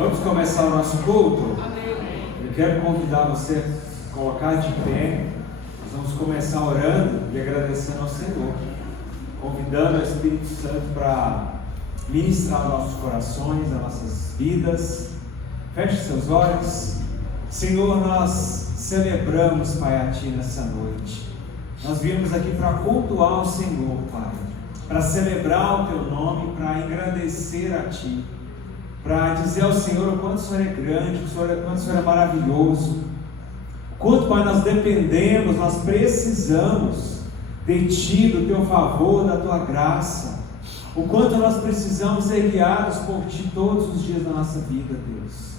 Vamos começar o nosso culto? Eu quero convidar você a colocar de pé. Nós vamos começar orando e agradecendo ao Senhor, convidando o Espírito Santo para ministrar nossos corações, as nossas vidas. Feche seus olhos. Senhor, nós celebramos, Pai, a Ti nessa noite. Nós viemos aqui para cultuar o Senhor, Pai, para celebrar o Teu nome, para engrandecer a Ti, para dizer ao Senhor o quanto o Senhor é grande, o quanto o Senhor é maravilhoso, o quanto, Pai, nós dependemos, nós precisamos de Ti, do Teu favor, da Tua graça, o quanto nós precisamos ser guiados por Ti todos os dias da nossa vida, Deus.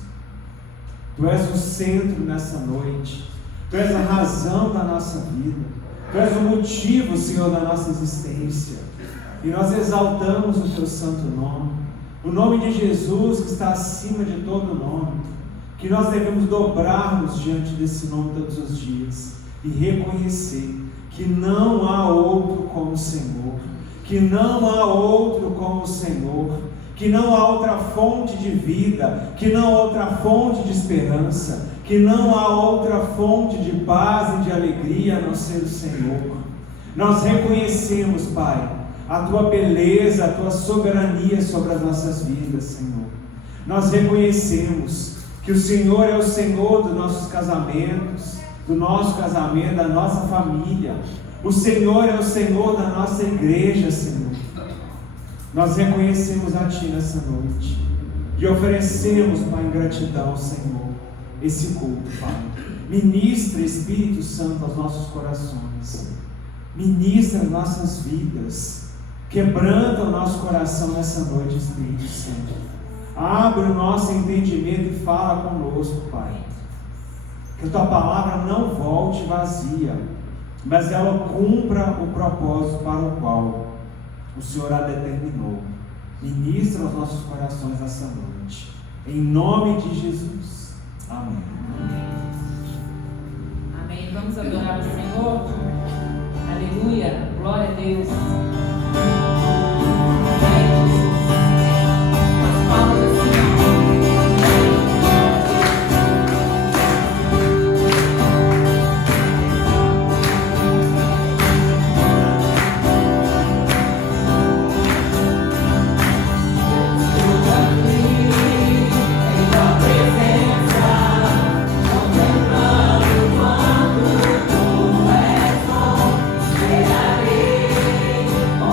Tu és o centro nessa noite, Tu és a razão da nossa vida, Tu és o motivo, Senhor, da nossa existência, e nós exaltamos o Teu santo nome, o nome de Jesus que está acima de todo nome, que nós devemos dobrar-nos diante desse nome todos os dias e reconhecer que não há outro como o Senhor, que não há outro como o Senhor, que não há outra fonte de vida, que não há outra fonte de esperança, que não há outra fonte de paz e de alegria a não ser o Senhor. Nós reconhecemos, Pai, a Tua beleza, a Tua soberania sobre as nossas vidas, Senhor. Nós reconhecemos que o Senhor é o Senhor dos nossos casamentos, do nosso casamento, da nossa família. O Senhor é o Senhor da nossa igreja, Senhor. Nós reconhecemos a Ti nessa noite e oferecemos, Pai, em gratidão ao Senhor, esse culto, Pai. Ministra, Espírito Santo, aos nossos corações. Ministra as nossas vidas. Quebranta o nosso coração nessa noite, Espírito Santo. Abre o nosso entendimento e fala conosco, Pai. Que a Tua palavra não volte vazia, mas ela cumpra o propósito para o qual o Senhor a determinou. Ministra aos nossos corações nessa noite. Em nome de Jesus. Amém. Amém. Vamos adorar o Senhor. Aleluia. Glória a Deus. Oh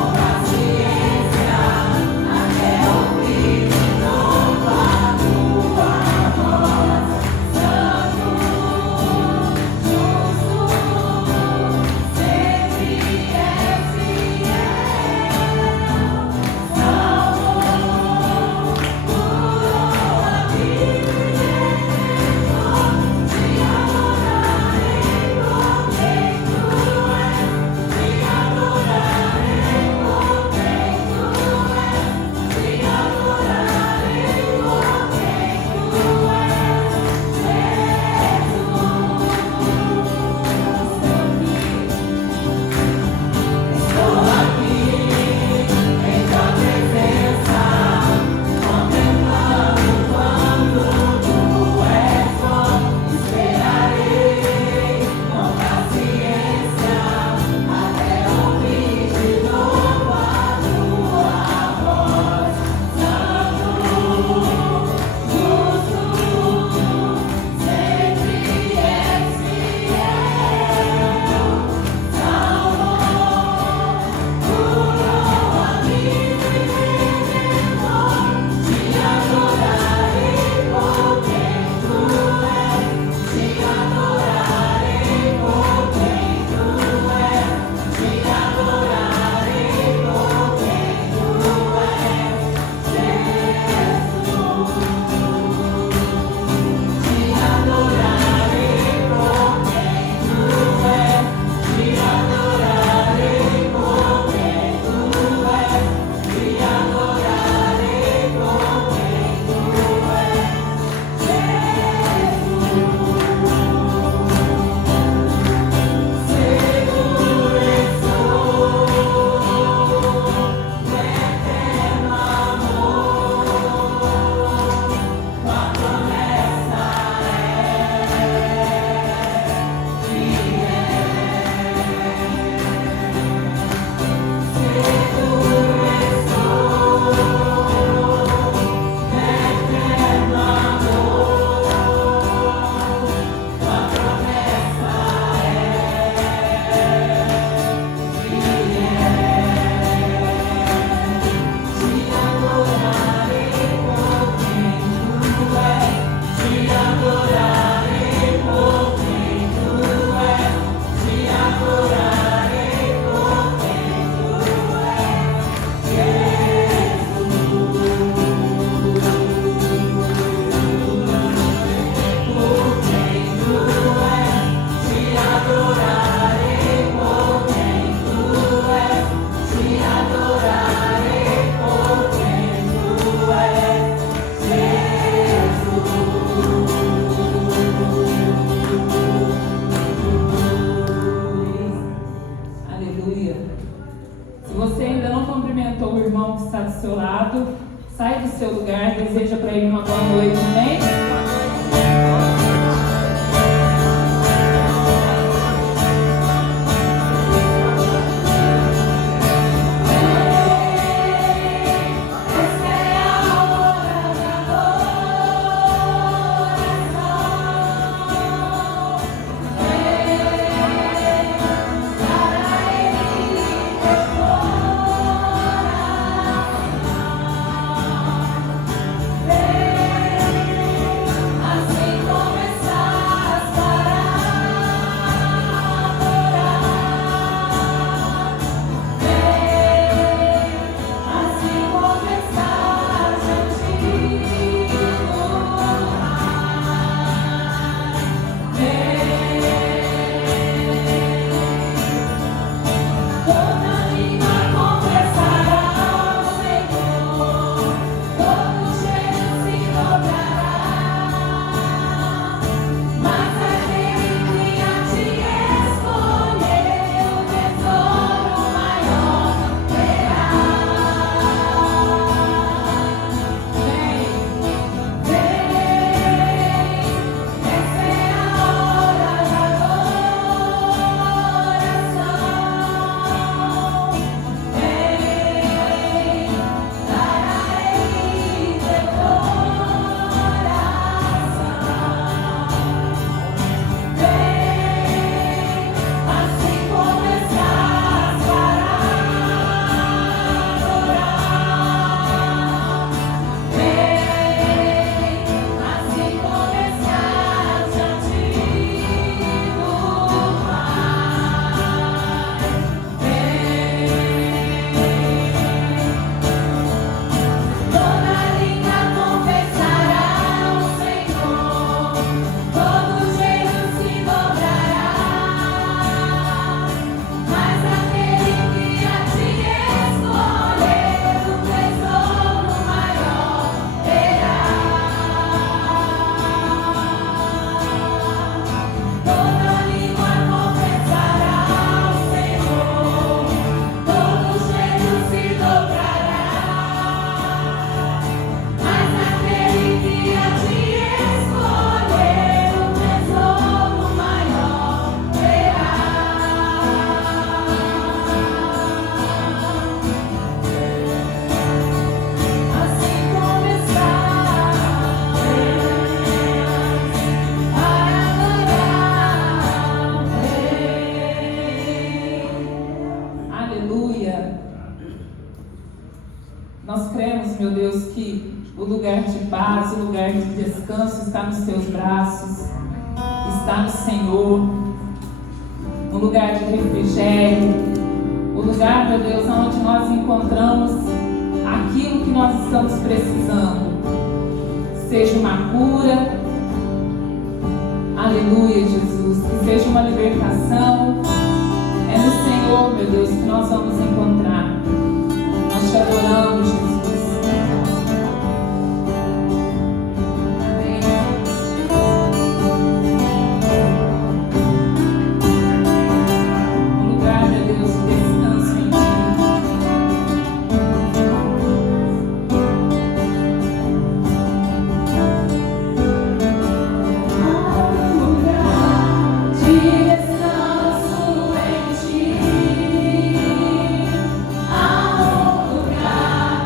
lugar deseja para ele uma boa noite, amém? Nós cremos, meu Deus, que o lugar de paz, o lugar de descanso está nos teus braços, está no Senhor, um lugar de refrigério, o lugar, meu Deus, onde nós encontramos aquilo que nós estamos precisando, seja uma cura, aleluia, Jesus, que seja uma libertação, é no Senhor, meu Deus, que nós vamos encontrar. Nós te adoramos, Jesus. Um lugar, meu Deus, de descanso em Ti. Um lugar de descanso em Ti. Um lugar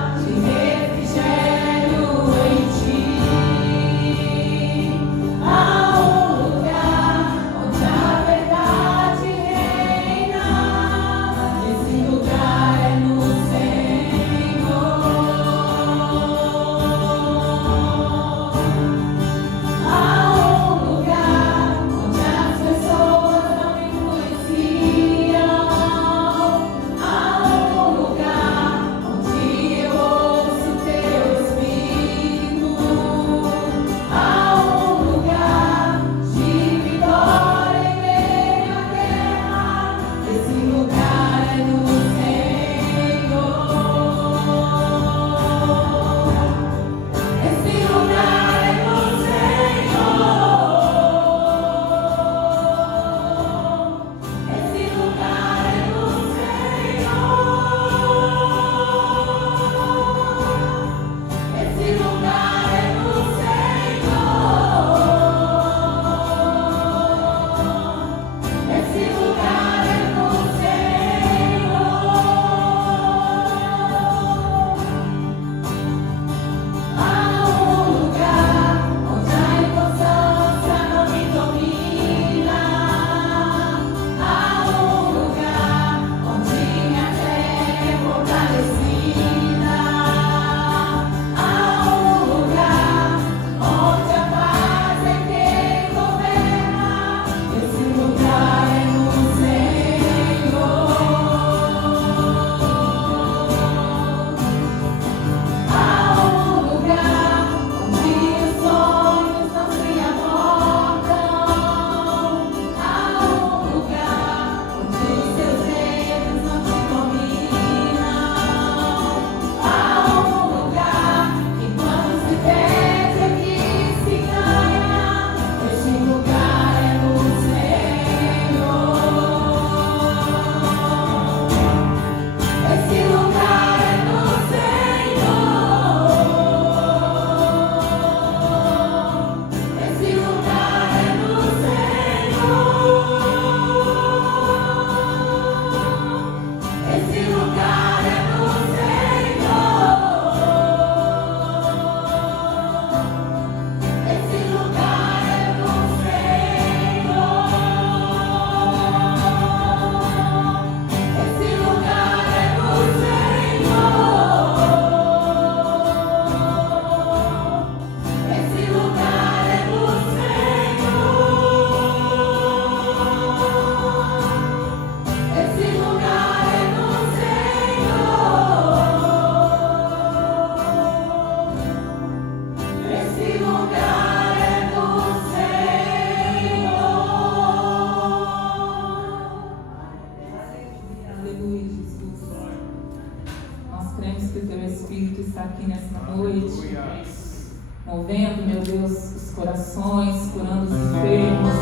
movendo, meu Deus, os corações, curando os enfermos.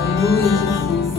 Aleluia, Jesus.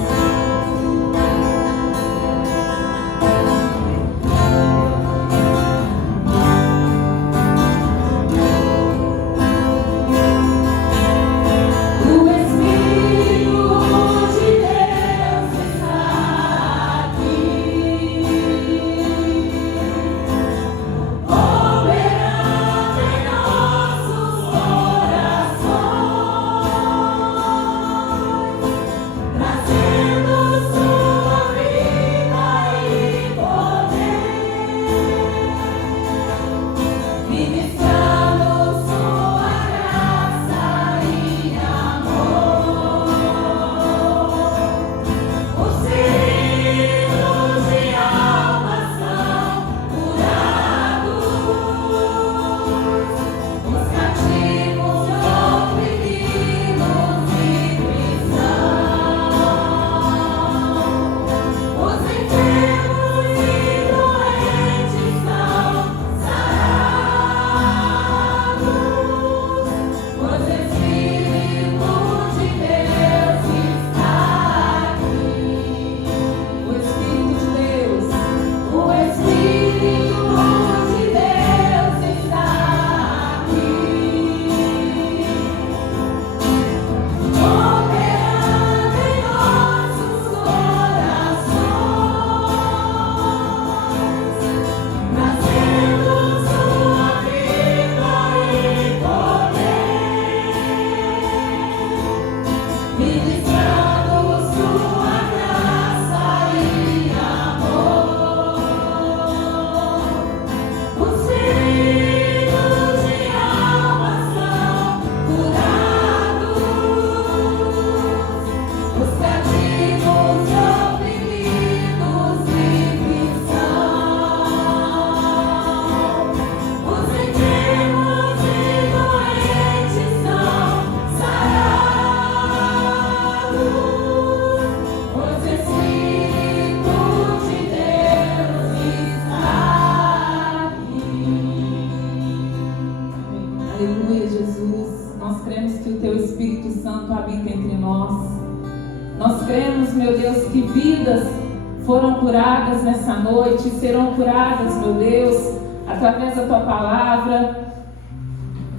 Foram curadas nessa noite, serão curadas, meu Deus, através da Tua palavra.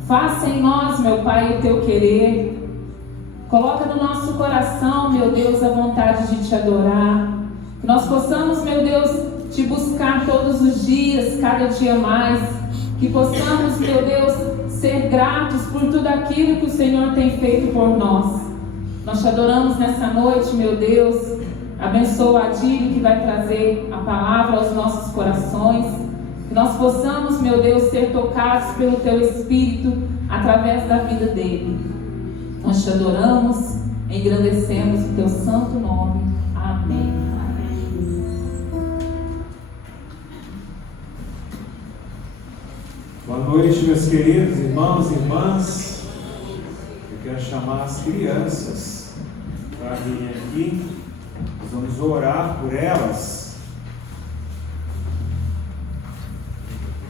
Faça em nós, meu Pai, o Teu querer. Coloca no nosso coração, meu Deus, a vontade de Te adorar. Que nós possamos, meu Deus, Te buscar todos os dias, cada dia mais. Que possamos, meu Deus, ser gratos por tudo aquilo que o Senhor tem feito por nós. Nós Te adoramos nessa noite, meu Deus. Abençoa a Adílio que vai trazer a palavra aos nossos corações. Que nós possamos, meu Deus, ser tocados pelo Teu Espírito através da vida dele. Nós Te adoramos, engrandecemos o Teu santo nome. Amém. Boa noite, meus queridos irmãos e irmãs. Eu quero chamar as crianças para virem aqui. Nós vamos orar por elas.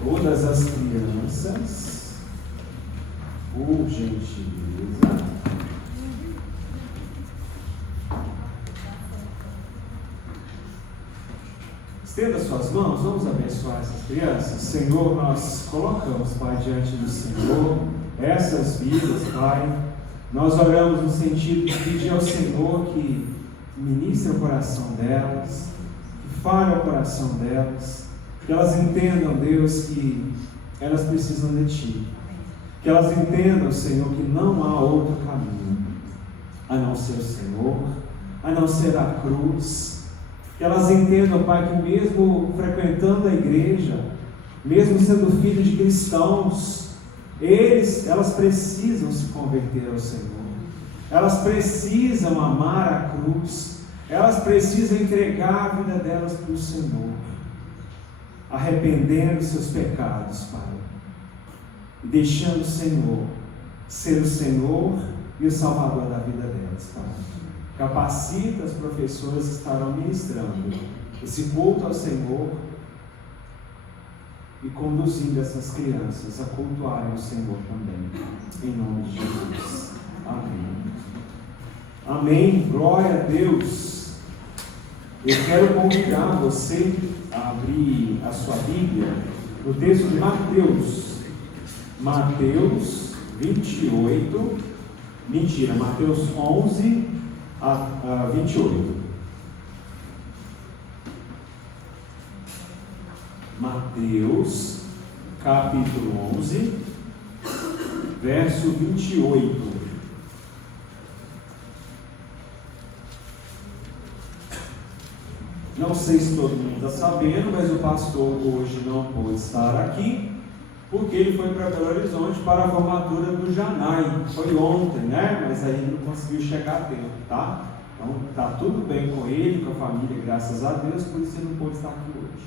Todas as crianças, por gentileza. Estenda suas mãos, vamos abençoar essas crianças. Senhor, nós colocamos, Pai, diante do Senhor essas vidas, Pai. Nós oramos no sentido de pedir ao Senhor que ministre o coração delas, que fale ao coração delas, que elas entendam, Deus, que elas precisam de Ti, que elas entendam, Senhor, que não há outro caminho a não ser o Senhor, a não ser a cruz, que elas entendam, Pai, que mesmo frequentando a igreja, mesmo sendo filhos de cristãos, elas precisam se converter ao Senhor. Elas precisam amar a cruz, elas precisam entregar a vida delas para o Senhor, arrependendo dos seus pecados, Pai, e deixando o Senhor ser o Senhor e o Salvador da vida delas, Pai. Capacita as professoras que estarão ministrando esse culto ao Senhor, e conduzindo essas crianças a cultuarem o Senhor também, em nome de Jesus. Amém. Amém. Glória a Deus. Eu quero convidar você a abrir a sua Bíblia no texto de Mateus. Mateus 28. Mentira, Mateus 11 a 28. Mateus, capítulo 11, verso 28. Não sei se todo mundo está sabendo, mas o pastor hoje não pôde estar aqui, porque ele foi para Belo Horizonte para a formatura do Janai. Foi ontem, né? Mas aí ele não conseguiu chegar a tempo, tá? Então está tudo bem com ele, com a família, graças a Deus, por isso ele não pôde estar aqui hoje.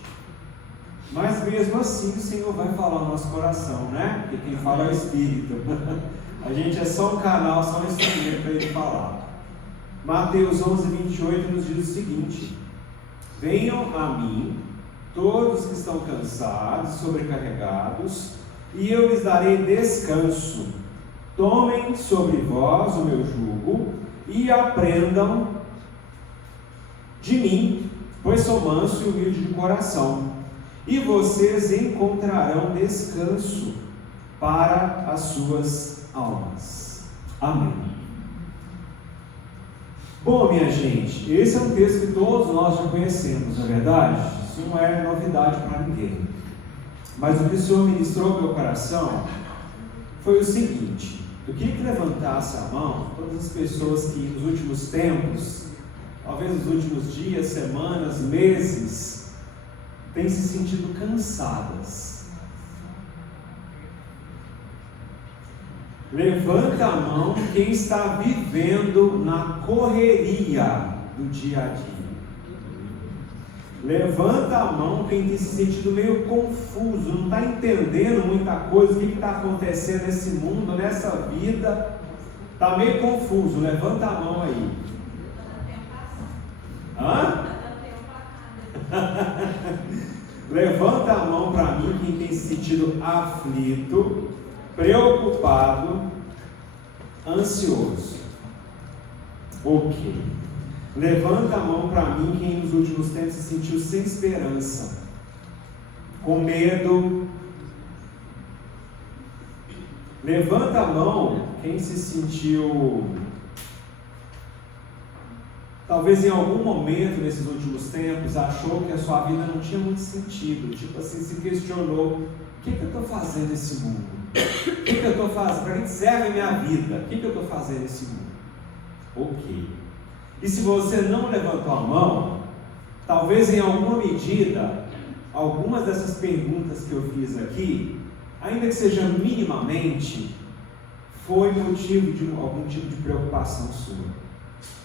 Mas mesmo assim o Senhor vai falar no nosso coração, né? Porque quem fala é o Espírito. A gente é só um canal, só um instrumento para ele falar. Mateus 11, 28 nos diz o seguinte: venham a mim todos que estão cansados, sobrecarregados, e eu lhes darei descanso. Tomem sobre vós o meu jugo e aprendam de mim, pois sou manso e humilde de coração, e vocês encontrarão descanso para as suas almas. Amém. Bom, minha gente, esse é um texto que todos nós já conhecemos, não é verdade? Isso não é novidade para ninguém. Mas o que o Senhor ministrou ao meu coração foi o seguinte: eu queria que levantasse a mão todas as pessoas que nos últimos tempos, talvez nos últimos dias, semanas, meses, têm se sentido cansadas. Levanta a mão quem está vivendo na correria do dia a dia. Levanta a mão quem tem se sentido meio confuso, não está entendendo muita coisa, o que está acontecendo nesse mundo, nessa vida. Está meio confuso. Levanta a mão aí. Hã? Levanta a mão para mim quem tem se sentido aflito, preocupado, ansioso. Ok. Levanta a mão para mim quem nos últimos tempos se sentiu sem esperança, com medo. Levanta a mão quem se sentiu, talvez em algum momento nesses últimos tempos, achou que a sua vida não tinha muito sentido. Tipo assim, se questionou: o que eu estou fazendo nesse mundo? O que eu estou fazendo? Para que serve a minha vida? O que eu estou fazendo nesse mundo? Ok. E se você não levantou a mão, talvez em alguma medida, algumas dessas perguntas que eu fiz aqui, ainda que seja minimamente, foi motivo de algum tipo de preocupação sua.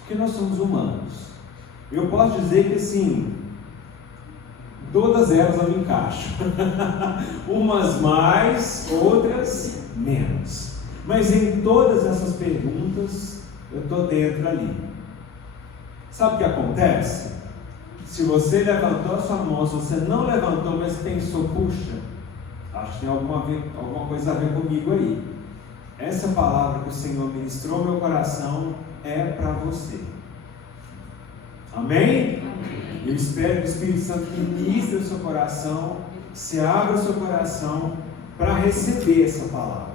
Porque nós somos humanos. Eu posso dizer que assim, todas elas eu me encaixo. Umas mais, outras menos. Mas em todas essas perguntas, eu estou dentro ali. Sabe o que acontece? Se você levantou a sua mão, se você não levantou, mas pensou: puxa, acho que tem alguma coisa a ver comigo aí. Essa palavra que o Senhor ministrou no meu coração é para você. Amém? Eu espero que o Espírito Santo ministre o seu coração, se abra o seu coração para receber essa palavra,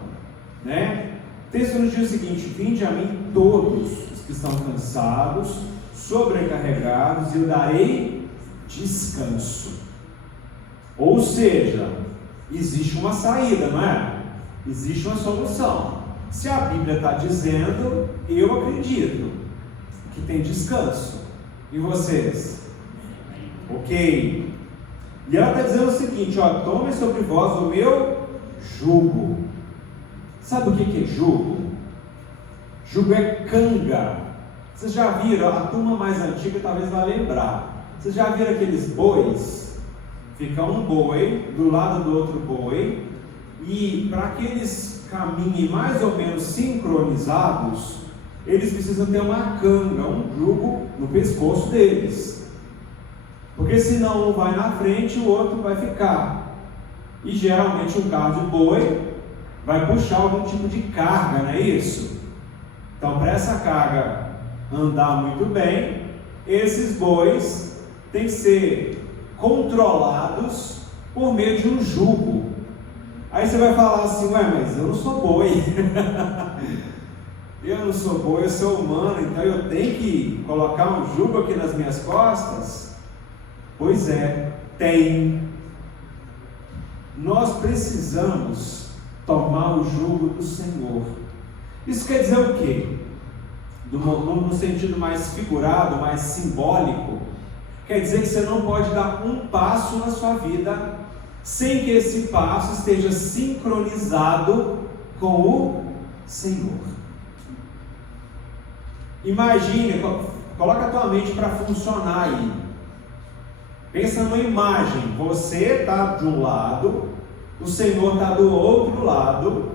né? O texto nos diz o seguinte: vinde a mim todos os que estão cansados, sobrecarregados, e eu darei descanso. Ou seja, existe uma saída, não é? Existe uma solução. Se a Bíblia está dizendo, eu acredito que tem descanso. E vocês? Ok. E ela está dizendo o seguinte: ó, tomem sobre vós o meu jugo. Sabe o que é jugo? Jugo é canga. Vocês já viram, a turma mais antiga talvez vai lembrar. Vocês já viram aqueles bois? Fica um boi do lado do outro boi, e para que eles caminhem mais ou menos sincronizados, eles precisam ter uma canga, um jugo no pescoço deles. Porque senão um vai na frente e o outro vai ficar. E geralmente um carro de boi vai puxar algum tipo de carga, não é isso? Então, para essa carga andar muito bem, esses bois têm que ser controlados por meio de um jugo. Aí você vai falar assim: ué, mas eu não sou boi. Eu não sou boi, eu sou humano, então eu tenho que colocar um jugo aqui nas minhas costas? Pois é, tem. Nós precisamos tomar o jugo do Senhor. Isso quer dizer o quê? No sentido mais figurado, mais simbólico, quer dizer que você não pode dar um passo na sua vida sem que esse passo esteja sincronizado com o Senhor. Imagine, coloca a tua mente para funcionar aí. Pensa numa imagem, você está de um lado, o Senhor está do outro lado,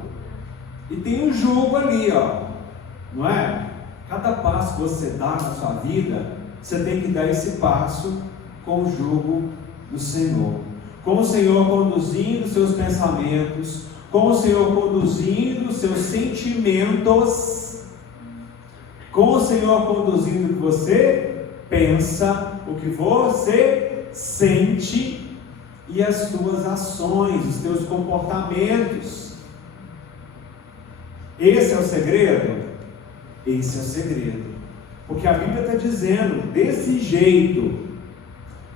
e tem um jugo ali, ó, não é? Cada passo que você dá na sua vida, você tem que dar esse passo com o jugo do Senhor, com o Senhor conduzindo seus pensamentos, com o Senhor conduzindo seus sentimentos, com o Senhor conduzindo o que você pensa, o que você sente e as tuas ações, os teus comportamentos. Esse é o segredo? Esse é o segredo. Porque a Bíblia está dizendo, desse jeito,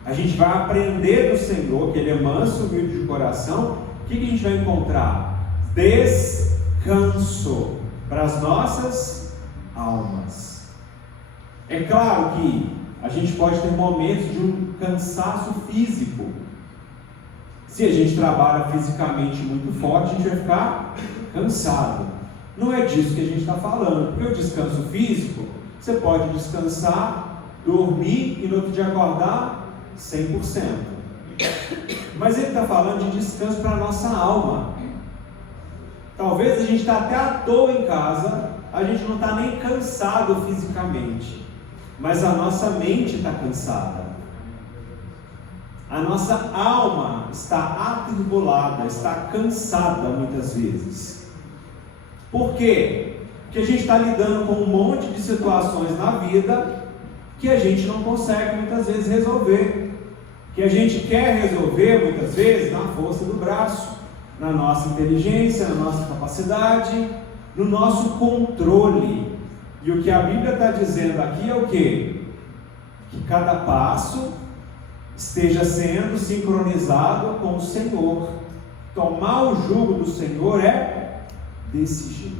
a gente vai aprender do Senhor, que Ele é manso e humilde de coração. O que a gente vai encontrar? Descanso para as nossas almas. É claro que a gente pode ter momentos de um cansaço físico. Se a gente trabalha fisicamente muito forte, a gente vai ficar cansado. Não é disso que a gente está falando, porque o descanso físico, você pode descansar, dormir e no outro dia acordar 100%. Mas ele está falando de descanso para a nossa alma. Talvez a gente está até à toa em casa, a gente não está nem cansado fisicamente, mas a nossa mente está cansada. A nossa alma está atribulada, está cansada muitas vezes. Por quê? Porque a gente está lidando com um monte de situações na vida que a gente não consegue muitas vezes resolver, que a gente quer resolver muitas vezes na força do braço, na nossa inteligência, na nossa capacidade, no nosso controle. E o que a Bíblia está dizendo aqui é o quê? Que cada passo esteja sendo sincronizado com o Senhor. Tomar o jugo do Senhor é desse jeito.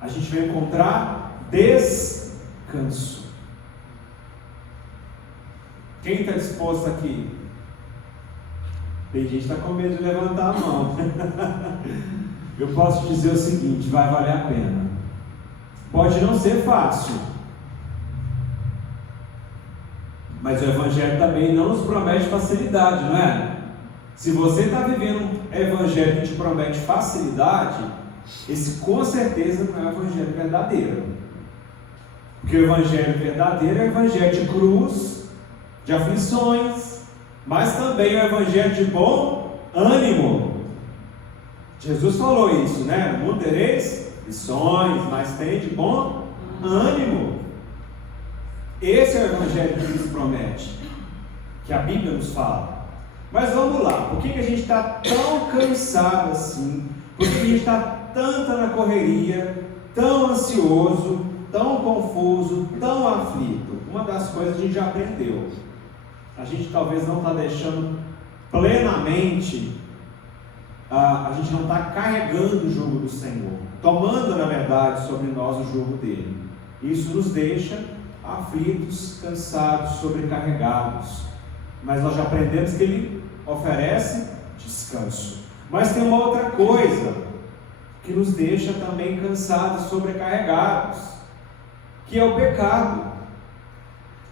A gente vai encontrar descanso. Quem está disposto aqui? Tem gente que está com medo de levantar a mão. Eu posso te dizer o seguinte: vai valer a pena. Pode não ser fácil, mas o Evangelho também não nos promete facilidade, não é? Se você está vivendo um Evangelho que te promete facilidade, esse com certeza não é o Evangelho verdadeiro. Porque o Evangelho verdadeiro é o Evangelho de cruz, de aflições, mas também é o Evangelho de bom ânimo. Jesus falou isso, né? No mundo tereis aflições, mas tem de bom ânimo. Esse é o Evangelho que nos promete, que a Bíblia nos fala. Mas vamos lá, por que a gente está tão cansado assim? Por que a gente está tanta na correria, tão ansioso, tão confuso, tão aflito? Uma das coisas a gente já aprendeu. A gente talvez não está deixando plenamente, a gente não está carregando o jugo do Senhor, tomando na verdade sobre nós o jugo dele. Isso nos deixa aflitos, cansados, sobrecarregados. Mas nós já aprendemos que ele oferece descanso. Mas tem uma outra coisa que nos deixa também cansados, sobrecarregados, que é o pecado.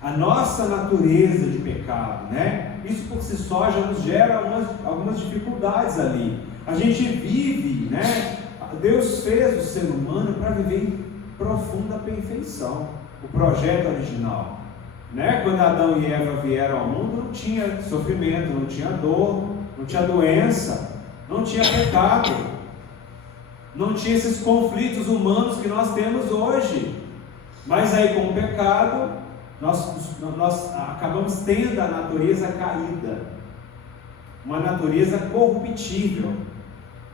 A nossa natureza de pecado, né? Isso por si só já nos gera algumas dificuldades ali. A gente vive, né? Deus fez o ser humano para viver em profunda perfeição. O projeto original, né? Quando Adão e Eva vieram ao mundo, não tinha sofrimento, não tinha dor, não não tinha doença, não tinha pecado, não tinha esses conflitos humanos que nós temos hoje. Mas aí, com o pecado, nós acabamos tendo a natureza caída, uma natureza corruptível.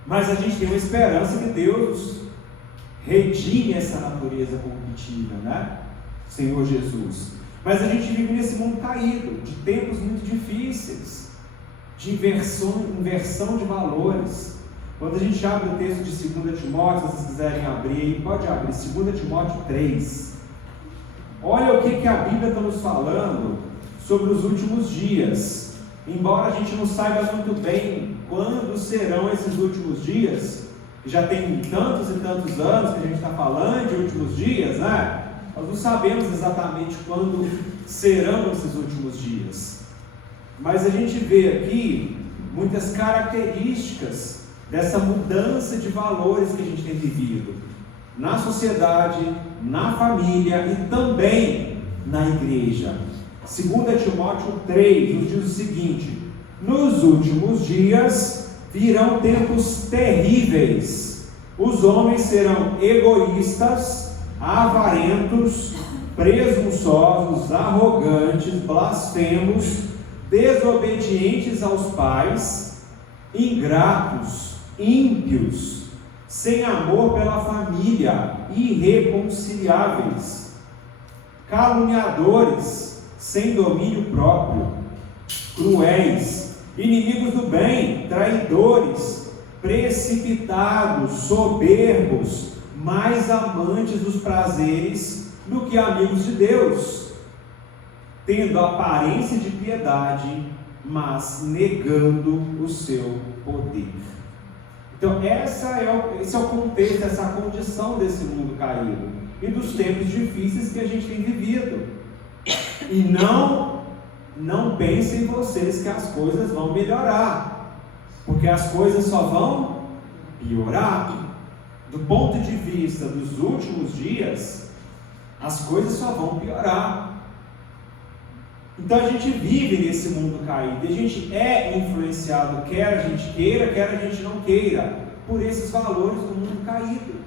Mas a gente tem uma esperança que Deus redime essa natureza corruptível, né? Senhor Jesus. Mas a gente vive nesse mundo caído, de tempos muito difíceis, de inversão de valores. Quando a gente abre o texto de 2 Timóteo, se vocês quiserem abrir, pode abrir, 2 Timóteo 3. Olha o que a Bíblia está nos falando sobre os últimos dias. Embora a gente não saiba muito bem quando serão esses últimos dias, já tem tantos e tantos anos que a gente está falando de últimos dias, né? Nós não sabemos exatamente quando serão esses últimos dias. Mas a gente vê aqui muitas características dessa mudança de valores que a gente tem vivido na sociedade, na família e também na igreja. 2 Timóteo 3 nos diz o seguinte: nos últimos dias virão tempos terríveis. Os homens serão egoístas, avarentos, presunçosos, arrogantes, blasfemos, desobedientes aos pais, ingratos, ímpios, sem amor pela família, irreconciliáveis, caluniadores, sem domínio próprio, cruéis, inimigos do bem, traidores, precipitados, soberbos, mais amantes dos prazeres do que amigos de Deus, tendo aparência de piedade, mas negando o seu poder. Então esse é o contexto, essa condição desse mundo caído e dos tempos difíceis que a gente tem vivido. E não pensem vocês que as coisas vão melhorar, porque as coisas só vão piorar. Do ponto de vista dos últimos dias, as coisas só vão piorar. Então a gente vive nesse mundo caído, e a gente é influenciado, quer a gente queira, quer a gente não queira, por esses valores do mundo caído.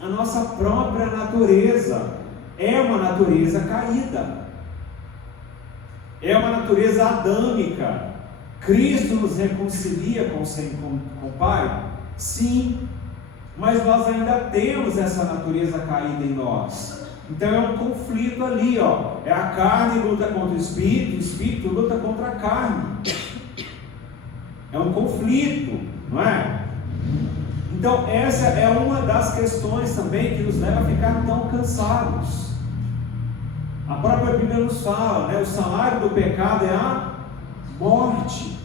A nossa própria natureza é uma natureza caída, é uma natureza adâmica. Cristo nos reconcilia com o Pai? Sim, mas nós ainda temos essa natureza caída em nós. Então é um conflito ali, ó. É a carne luta contra o espírito luta contra a carne. É um conflito, não é? Então essa é uma das questões também que nos leva a ficar tão cansados. A própria Bíblia nos fala, né? O salário do pecado é a morte.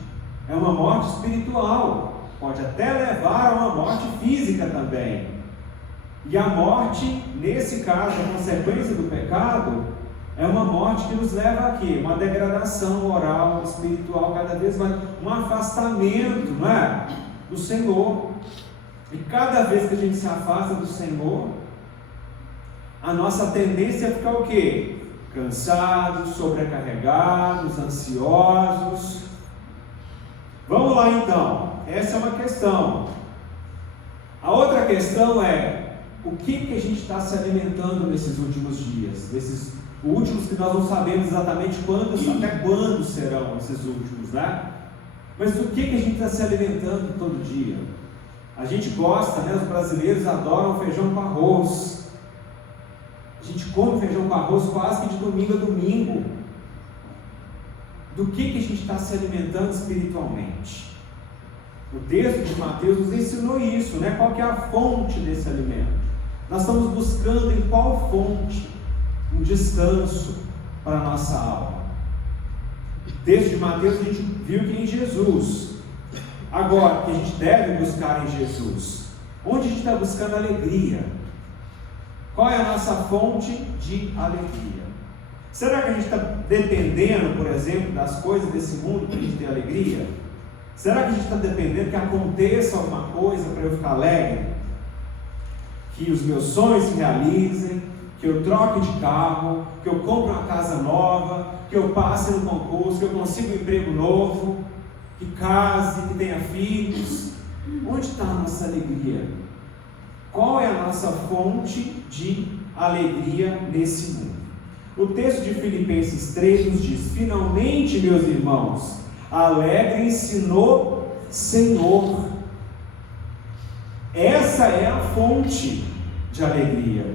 É uma morte espiritual. Pode até levar a uma morte física também. E a morte, nesse caso, a consequência do pecado, é uma morte que nos leva a quê? Uma degradação moral, espiritual, cada vez mais, um afastamento, não é? Do Senhor. E cada vez que a gente se afasta do Senhor, a nossa tendência é ficar o quê? Cansados, sobrecarregados, ansiosos. Vamos lá então, essa é uma questão. A outra questão é: o que a gente está se alimentando nesses últimos dias? Nesses últimos que nós não sabemos exatamente até quando serão esses últimos, né? Mas do que a gente está se alimentando todo dia? A gente gosta, né? Os brasileiros adoram feijão com arroz. A gente come feijão com arroz quase que de domingo a domingo. Do que a gente está se alimentando espiritualmente? O texto de Mateus nos ensinou isso, né? Qual que é a fonte desse alimento? Nós estamos buscando em qual fonte um descanso para a nossa alma. O texto de Mateus a gente viu que em Jesus. Agora, o que a gente deve buscar em Jesus? Onde a gente está buscando alegria? Qual é a nossa fonte de alegria? Será que a gente está dependendo, por exemplo, das coisas desse mundo para a gente ter alegria? Será que a gente está dependendo que aconteça alguma coisa para eu ficar alegre? Que os meus sonhos se realizem, que eu troque de carro, que eu compre uma casa nova, que eu passe no concurso, que eu consiga um emprego novo? que case, que tenha filhos. Onde está a nossa alegria? Qual é a nossa fonte de alegria nesse mundo? O texto de Filipenses 3 nos diz: finalmente, meus irmãos, alegrem-se no Senhor. Essa é a fonte de alegria.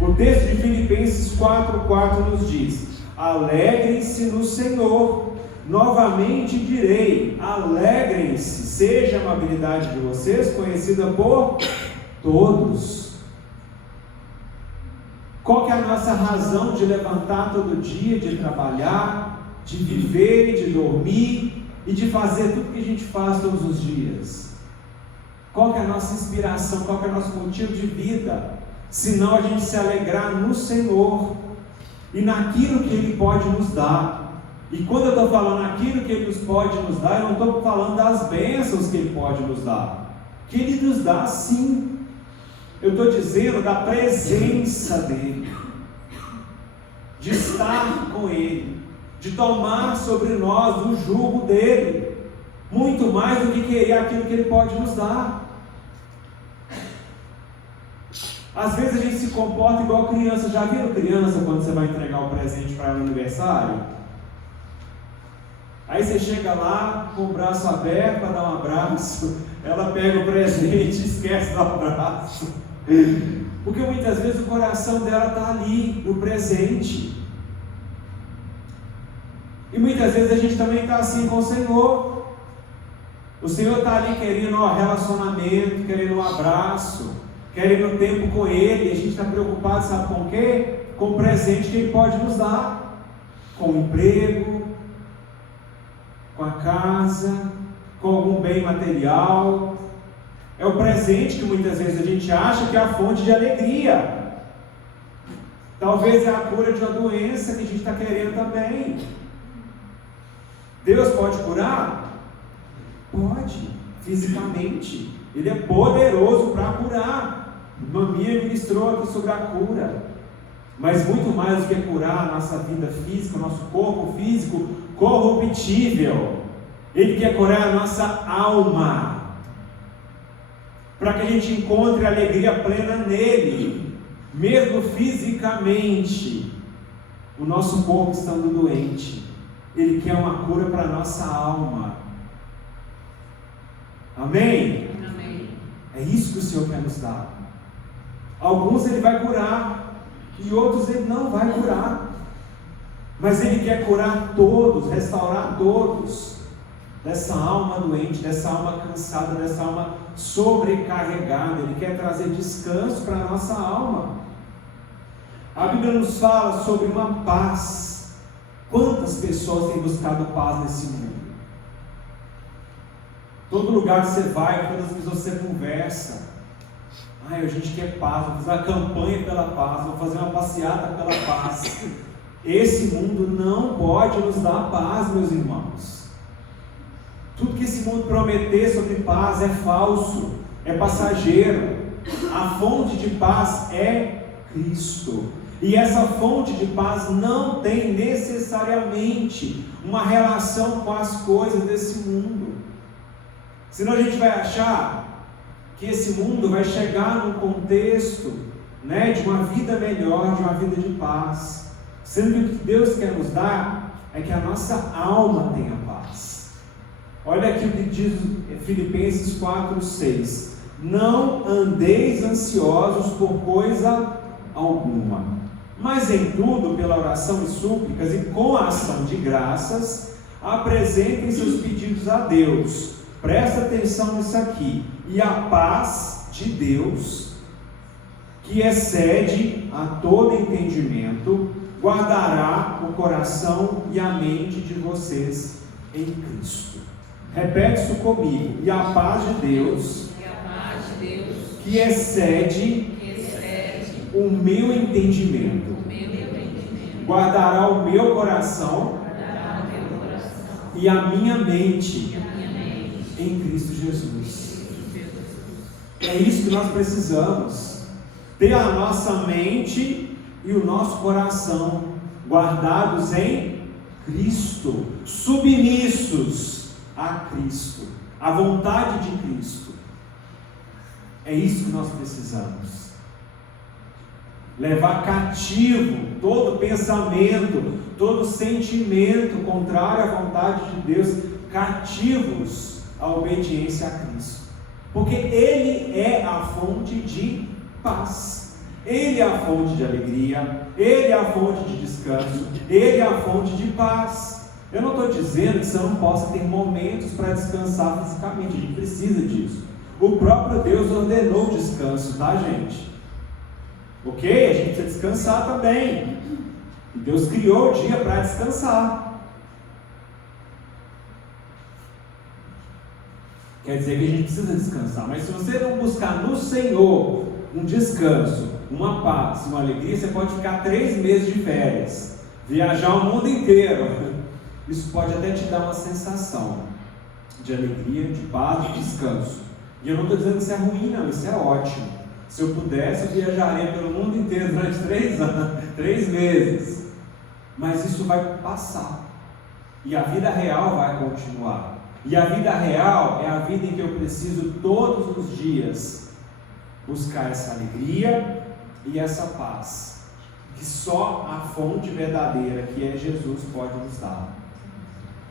O texto de Filipenses 4:4 nos diz: alegrem-se no Senhor. Novamente direi, alegrem-se. Seja a amabilidade de vocês conhecida por todos. Qual que é a nossa razão de levantar todo dia, de trabalhar, de viver, de dormir e de fazer tudo que a gente faz todos os dias? Qual que é a nossa inspiração? Qual que é o nosso motivo de vida? Senão a gente se alegrar no Senhor e naquilo que Ele pode nos dar. E quando eu estou falando aquilo que Ele pode nos dar, eu não estou falando das bênçãos que Ele pode nos dar, que Ele nos dá sim. Eu estou dizendo da presença dEle, de estar com Ele, de tomar sobre nós o jugo dEle, muito mais do que querer aquilo que Ele pode nos dar. Às vezes a gente se comporta igual criança. Já viram criança quando você vai entregar o presente para ela no aniversário? Aí você chega lá com o braço aberto para dar um abraço, ela pega o presente e esquece do abraço, porque muitas vezes o coração dela está ali, no presente. E muitas vezes a gente também está assim com o Senhor. O Senhor está ali querendo um relacionamento, querendo um abraço, querendo tempo com Ele. E a gente está preocupado, sabe com o quê? Com o presente que Ele pode nos dar, com o emprego, com a casa, com algum bem material. É o presente que muitas vezes a gente acha que é a fonte de alegria. Talvez é a cura de uma doença que a gente está querendo também. Deus pode curar? Pode, fisicamente. Ele é poderoso para curar. Mamia ministrou aqui sobre a cura. Mas muito mais do que curar a nossa vida física, o nosso corpo físico corruptível, Ele quer curar a nossa alma, para que a gente encontre alegria plena nele, mesmo fisicamente, o nosso corpo estando doente. Ele quer uma cura para a nossa alma. Amém? Amém. É isso que o Senhor quer nos dar. Alguns Ele vai curar, e outros Ele não vai curar. Mas Ele quer curar todos, restaurar todos, dessa alma doente, dessa alma cansada, dessa alma sobrecarregada. Ele quer trazer descanso para a nossa alma. A Bíblia nos fala sobre uma paz. Quantas pessoas têm buscado paz nesse mundo? Todo lugar que você vai, todas as pessoas que você conversa, a gente quer paz, vou fazer uma campanha pela paz, vou fazer uma passeata pela paz. Esse mundo não pode nos dar paz, meus irmãos. Tudo que esse mundo prometer sobre paz é falso, é passageiro. A fonte de paz é Cristo. E essa fonte de paz não tem necessariamente uma relação com as coisas desse mundo. Senão a gente vai achar que esse mundo vai chegar num contexto, de uma vida melhor, de uma vida de paz. Sendo que o que Deus quer nos dar é que a nossa alma tenha paz. Olha aqui o que diz Filipenses 4:6. Não andeis ansiosos por coisa alguma, mas em tudo, pela oração e súplicas e com a ação de graças, apresentem seus pedidos a Deus. Presta atenção nisso aqui. E a paz de Deus, que excede a todo entendimento, guardará o coração e a mente de vocês em Cristo. Repete isso comigo. E a paz de Deus, que excede o meu entendimento, guardará o meu coração e a minha mente em Cristo Jesus. É isso que nós precisamos, ter a nossa mente e o nosso coração guardados em Cristo, submissos a Cristo, a vontade de Cristo. É isso que nós precisamos. Levar cativo todo pensamento, todo sentimento contrário à vontade de Deus, cativos à obediência a Cristo. Porque Ele é a fonte de paz, Ele é a fonte de alegria, Ele é a fonte de descanso, Ele é a fonte de paz. Eu não estou dizendo que você não possa ter momentos para descansar fisicamente, a gente precisa disso. O próprio Deus ordenou o descanso, tá, gente? Ok? A gente precisa descansar também. E Deus criou o dia para descansar. Quer dizer que a gente precisa descansar. Mas se você não buscar no Senhor um descanso, uma paz, uma alegria, você pode ficar 3 meses de férias, viajar o mundo inteiro. Isso pode até te dar uma sensação de alegria, de paz, de descanso. E eu não estou dizendo que isso é ruim, não. Isso é ótimo. Se eu pudesse, eu viajaria pelo mundo inteiro durante 3 meses. Mas isso vai passar. E a vida real vai continuar. E a vida real é a vida em que eu preciso todos os dias buscar essa alegria e essa paz, que só a fonte verdadeira, que é Jesus, pode nos dar.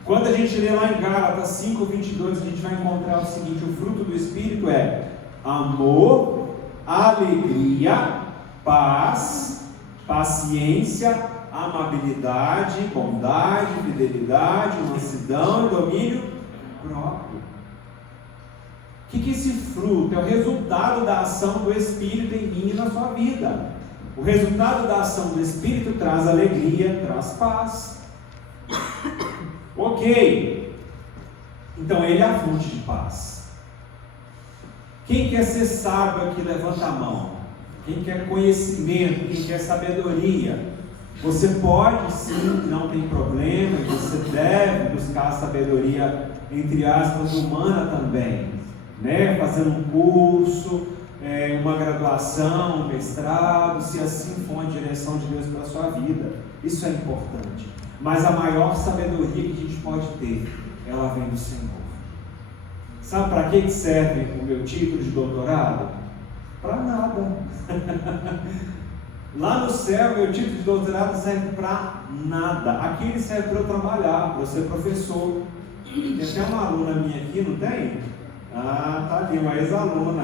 Quando a gente lê lá em Gálatas 5:22, a gente vai encontrar o seguinte: o fruto do Espírito é amor, alegria, paz, paciência, amabilidade, bondade, fidelidade, mansidão e domínio próprio. O que é esse fruto? É o resultado da ação do Espírito em mim e na sua vida. O resultado da ação do Espírito traz alegria, traz paz. Ok. Então ele é a fonte de paz. Quem quer ser sábio aqui, levanta a mão. Quem quer conhecimento, quem quer sabedoria, você pode sim, não tem problema, você deve buscar a sabedoria, entre aspas, humana também, né? Fazendo um curso, uma graduação, um mestrado, se assim for a direção de Deus para a sua vida. Isso é importante. Mas a maior sabedoria que a gente pode ter, ela vem do Senhor. Sabe para que serve o meu título de doutorado? Para nada. Lá no céu, meu título de doutorado serve para nada. Aqui ele serve para eu trabalhar, para eu ser professor. Tem até uma aluna minha aqui, não tem? Ah, tá ali, uma ex-aluna.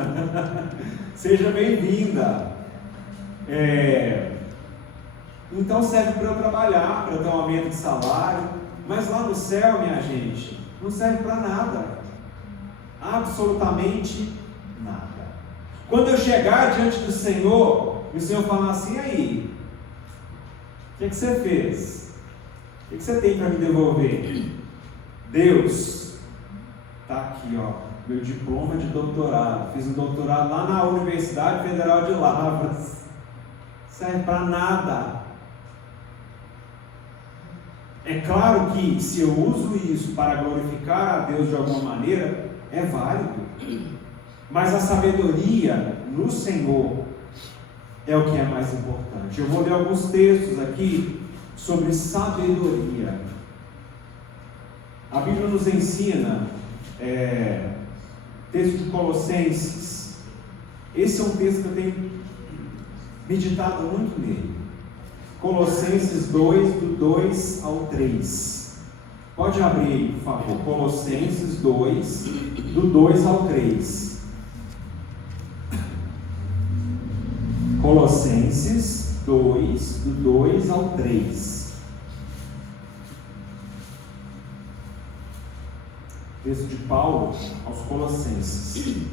Seja bem-vinda. Então serve para eu trabalhar, para eu ter um aumento de salário. Mas lá no céu, minha gente, não serve para nada. Absolutamente nada. Quando eu chegar diante do Senhor, e o Senhor falar assim: aí, o que você fez? O que você tem para me devolver? Deus, está aqui, ó, meu diploma de doutorado. Fiz um doutorado lá na Universidade Federal de Lavras. Serve para nada. É claro que se eu uso isso para glorificar a Deus de alguma maneira, é válido. Mas a sabedoria no Senhor é o que é mais importante. Eu vou ler alguns textos aqui sobre sabedoria. A Bíblia nos ensina, texto de Colossenses. Esse é um texto que eu tenho meditado muito nele. Colossenses 2, do 2 ao 3. Pode abrir aí, por favor. Colossenses 2, do 2 ao 3. Colossenses 2, do 2 ao 3. Texto de Paulo aos Colossenses.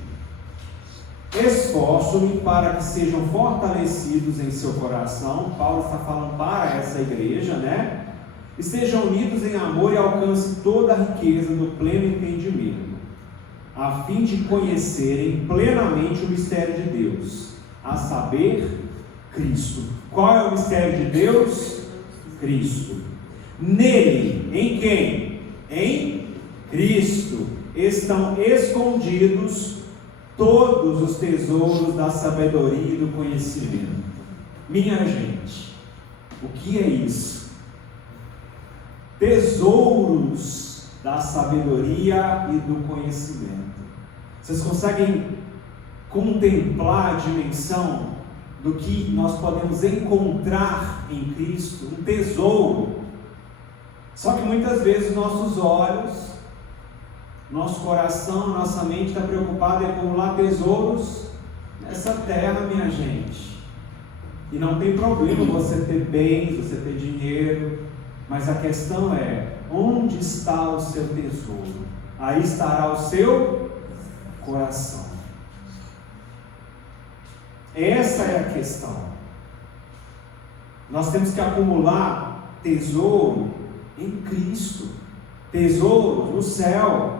Esforço-me para que sejam fortalecidos em seu coração. Paulo está falando para essa igreja, né? E sejam unidos em amor e alcancem toda a riqueza do pleno entendimento, a fim de conhecerem plenamente o mistério de Deus, a saber, Cristo. Qual é o mistério de Deus? Cristo. Nele, em quem? Em Cristo estão escondidos todos os tesouros da sabedoria e do conhecimento. Minha gente, o que é isso? Tesouros da sabedoria e do conhecimento. Vocês conseguem contemplar a dimensão do que nós podemos encontrar em Cristo? Um tesouro. Só que muitas vezes nossos olhos, nosso coração, nossa mente está preocupada em acumular tesouros nessa terra, minha gente. E não tem problema você ter bens, você ter dinheiro, mas a questão é: onde está o seu tesouro? Aí estará o seu coração. Essa é a questão. Nós temos que acumular tesouro em Cristo, tesouro no céu.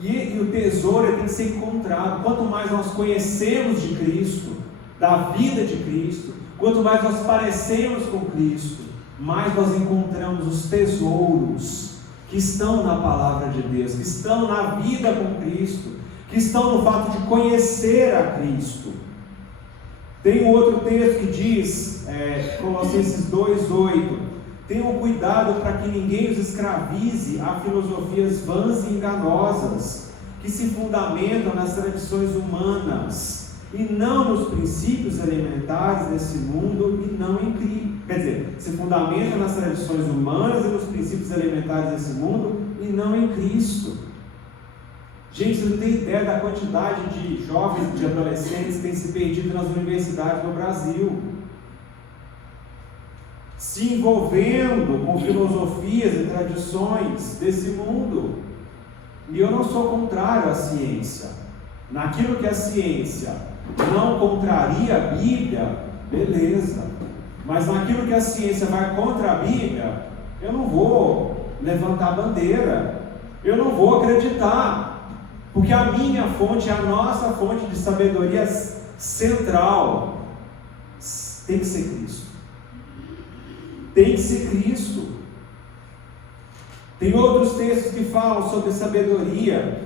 E o tesouro tem que ser encontrado. Quanto mais nós conhecemos de Cristo, da vida de Cristo, quanto mais nós parecemos com Cristo, mais nós encontramos os tesouros que estão na palavra de Deus, que estão na vida com Cristo, que estão no fato de conhecer a Cristo. Tem um outro texto que diz, Colossenses 2:8: tenham cuidado para que ninguém os escravize a filosofias vãs e enganosas, que se fundamentam nas tradições humanas, e não nos princípios elementares desse mundo, e não em Cristo. Quer dizer, se fundamentam nas tradições humanas e nos princípios elementares desse mundo, e não em Cristo. Gente, vocês não têm ideia da quantidade de jovens, de adolescentes que têm se perdido nas universidades no Brasil, se envolvendo com filosofias e tradições desse mundo. E eu não sou contrário à ciência. Naquilo que a ciência não contraria a Bíblia, beleza. Mas naquilo que a ciência vai contra a Bíblia, eu não vou levantar bandeira, eu não vou acreditar. Porque a minha fonte, a nossa fonte de sabedoria central tem que ser Cristo. Tem que ser Cristo. Tem outros textos que falam sobre sabedoria.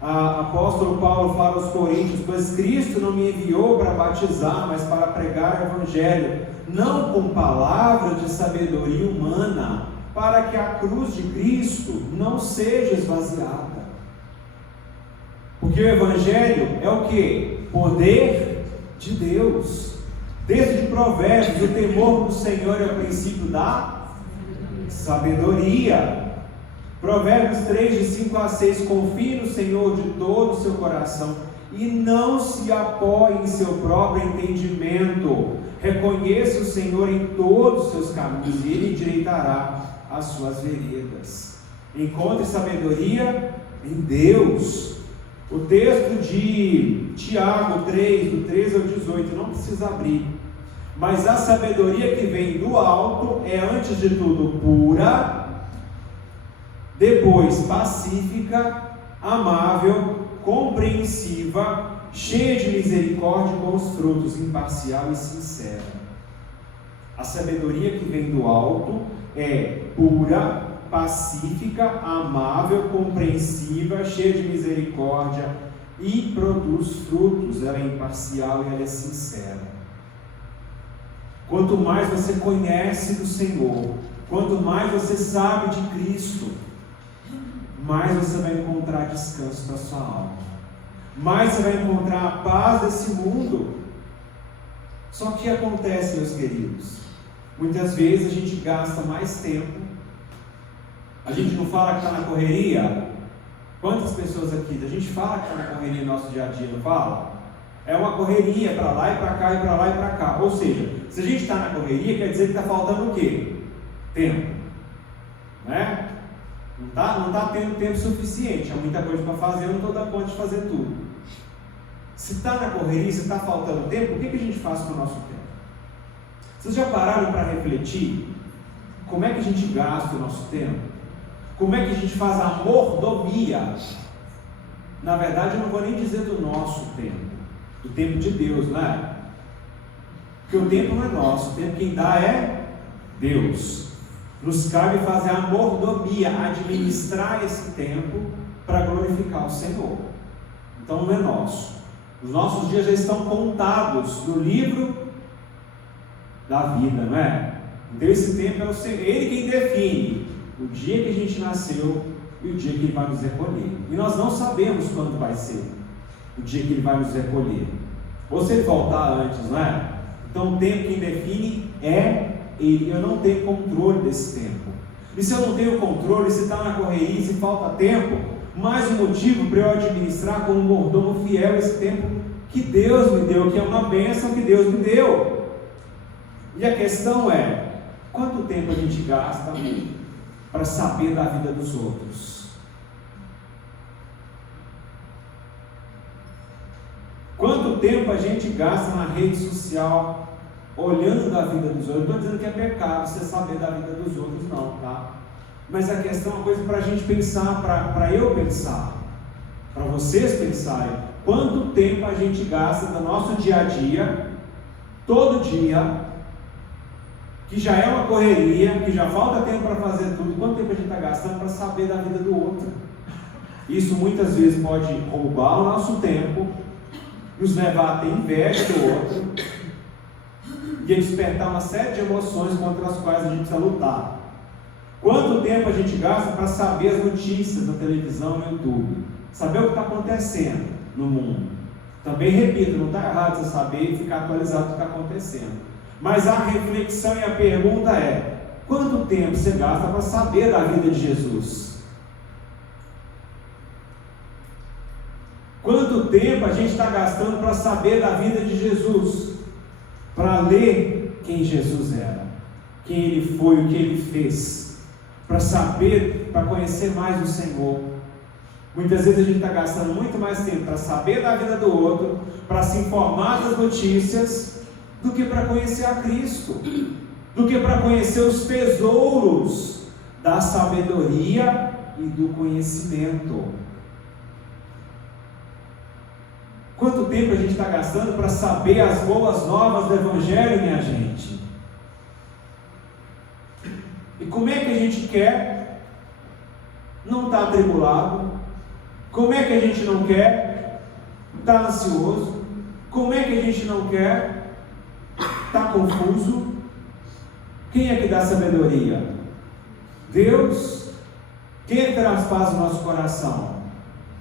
O apóstolo Paulo fala aos Coríntios: pois Cristo não me enviou para batizar, mas para pregar o Evangelho, não com palavras de sabedoria humana, para que a cruz de Cristo não seja esvaziada. Porque o Evangelho é o que? Poder de Deus. Texto de Provérbios: o temor do Senhor é o princípio da sabedoria. Provérbios 3, de 5 a 6: confie no Senhor de todo o seu coração e não se apoie em seu próprio entendimento. Reconheça o Senhor em todos os seus caminhos e Ele endireitará as suas veredas. Encontre sabedoria em Deus. O texto de Tiago 3, do 13 ao 18, não precisa abrir. Mas a sabedoria que vem do alto é, antes de tudo, pura, depois pacífica, amável, compreensiva, cheia de misericórdia e bons frutos, imparcial e sincera. A sabedoria que vem do alto é pura, pacífica, amável, compreensiva, cheia de misericórdia e produz frutos. Ela é imparcial e ela é sincera. Quanto mais você conhece do Senhor, quanto mais você sabe de Cristo, mais você vai encontrar descanso para a sua alma, mais você vai encontrar a paz desse mundo. Só que acontece, meus queridos, muitas vezes a gente gasta mais tempo. A gente não fala que está na correria? Quantas pessoas aqui, a gente fala que está na correria no nosso dia a dia, não fala? É uma correria para lá e para cá, e para lá e para cá. Ou seja, se a gente está na correria, quer dizer que está faltando o quê? Tempo, né? Não está tendo tempo suficiente, há muita coisa para fazer, eu não estou dando conta de fazer tudo. Se está na correria, se está faltando tempo, o que a gente faz com o nosso tempo? Vocês já pararam para refletir como é que a gente gasta o nosso tempo? Como é que a gente faz a mordomia? Na verdade, eu não vou nem dizer do nosso tempo, do tempo de Deus, não é? Porque o tempo não é nosso, o tempo quem dá é Deus. Nos cabe fazer a mordomia, administrar esse tempo para glorificar o Senhor. Então não é nosso. Os nossos dias já estão contados no livro da vida, não é? Então esse tempo é o Senhor, Ele quem define. o dia que a gente nasceu e o dia que Ele vai nos recolher. E nós não sabemos quando vai ser o dia que Ele vai nos recolher. Ou se Ele voltar antes, não é? Então o tempo que define é Ele. Eu não tenho controle desse tempo. E se eu não tenho controle, se está na correria, se falta tempo, mais um motivo para eu administrar como um mordomo fiel esse tempo que Deus me deu, que é uma bênção que Deus me deu. E a questão é, quanto tempo a gente gasta para saber da vida dos outros? Quanto tempo a gente gasta na rede social olhando da vida dos outros? Eu estou dizendo que é pecado você saber da vida dos outros, não, tá? Mas a questão é uma coisa para a gente pensar, para eu pensar, para vocês pensarem. Quanto tempo a gente gasta no nosso dia a dia, todo dia, que já é uma correria, que já falta tempo para fazer tudo, quanto tempo a gente está gastando para saber da vida do outro? Isso muitas vezes pode roubar o nosso tempo, nos levar a ter inveja do outro e a despertar uma série de emoções contra as quais a gente precisa lutar. Quanto tempo a gente gasta para saber as notícias na televisão e no YouTube? Saber o que está acontecendo no mundo. Também repito, não está errado você saber e ficar atualizado do que está acontecendo. Mas a reflexão e a pergunta é: quanto tempo você gasta para saber da vida de Jesus? Quanto tempo a gente está gastando para saber da vida de Jesus? Para ler quem Jesus era, quem Ele foi, o que Ele fez, para saber, para conhecer mais o Senhor. Muitas vezes a gente está gastando muito mais tempo para saber da vida do outro, para se informar das notícias, do que para conhecer a Cristo, do que para conhecer os tesouros da sabedoria e do conhecimento. Quanto tempo a gente está gastando para saber as boas novas do Evangelho, minha gente? E como é que a gente quer não estar atribulado? Como é que a gente não quer estar ansioso? Como é que a gente não quer estar confuso? Quem é que dá sabedoria? Deus. Quem é que traz paz no nosso coração?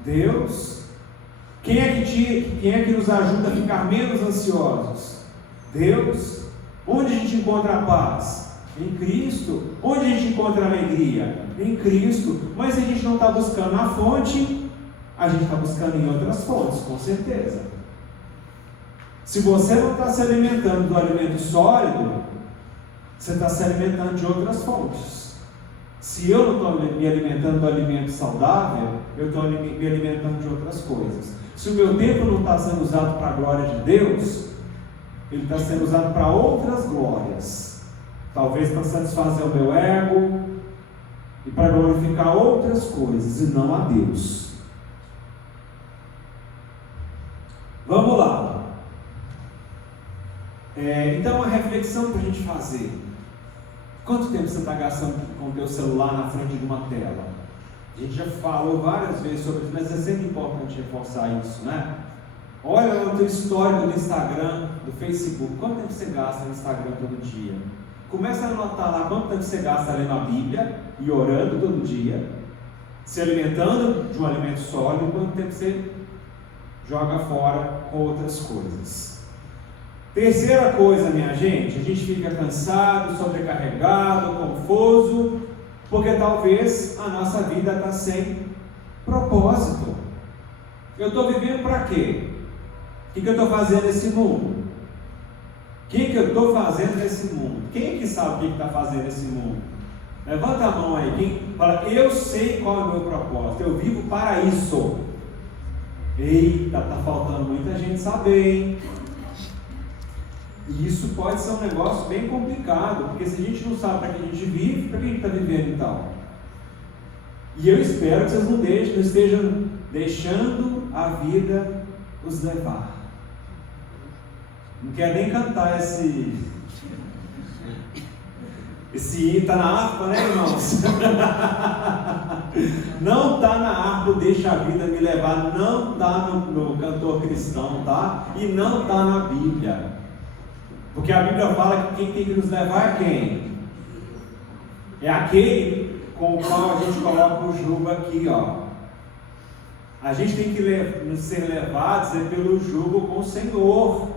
Deus. Quem é que nos ajuda a ficar menos ansiosos? Deus. Onde a gente encontra a paz? Em Cristo. Onde a gente encontra a alegria? Em Cristo. Mas se a gente não está buscando na fonte, a gente está buscando em outras fontes, com certeza. Se você não está se alimentando do alimento sólido, você está se alimentando de outras fontes. Se eu não estou me alimentando do alimento saudável, eu estou me alimentando de outras coisas. Se o meu tempo não está sendo usado para a glória de Deus, ele está sendo usado para outras glórias. Talvez para satisfazer o meu ego e para glorificar outras coisas e não a Deus. Vamos lá. Então, uma reflexão para a gente fazer. Quanto tempo você está gastando com o teu celular na frente de uma tela? A gente já falou várias vezes sobre isso, mas é sempre importante reforçar isso, né? Olha no teu histórico do Instagram, do Facebook. Quanto tempo você gasta no Instagram todo dia? Começa a anotar lá quanto tempo você gasta lendo a Bíblia e orando todo dia, se alimentando de um alimento sólido, quanto tempo você joga fora com outras coisas. Terceira coisa, minha gente, a gente fica cansado, sobrecarregado, confuso, porque talvez a nossa vida está sem propósito. Eu estou vivendo para quê? O que eu estou fazendo nesse mundo? O que eu estou fazendo nesse mundo? Quem que sabe o que está fazendo nesse mundo? Levanta a mão aí, quem fala, eu sei qual é o meu propósito, eu vivo para isso. Eita, está faltando muita gente saber, hein? E isso pode ser um negócio bem complicado, porque se a gente não sabe para que a gente vive, para que a gente está vivendo então? E eu espero que vocês não estejam deixando a vida os levar. Não quero nem cantar esse está na harpa, né, irmãos? Não está na harpa, deixa a vida me levar, não está no cantor cristão, tá? E não está na Bíblia. Porque a Bíblia fala que quem tem que nos levar é quem? É aquele com o qual a gente coloca o jugo aqui, ó. A gente tem que ser levados pelo jugo com o Senhor.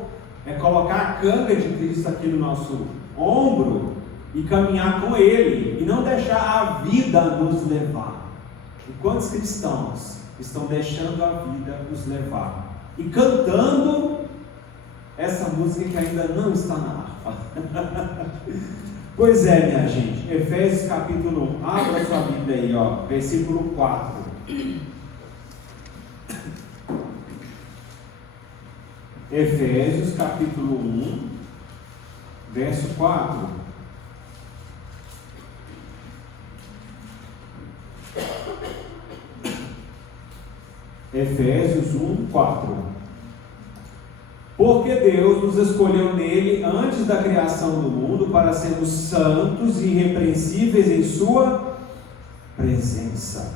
É colocar a canga de Cristo aqui no nosso ombro e caminhar com Ele, e não deixar a vida nos levar. E quantos cristãos estão deixando a vida nos levar e cantando essa música que ainda não está na harpa? Pois é, minha gente, Efésios capítulo 1, abra sua Bíblia aí, ó, versículo 4. Efésios capítulo 1, verso 4. Efésios 1, 4. Porque Deus nos escolheu nele antes da criação do mundo para sermos santos e irrepreensíveis em sua presença.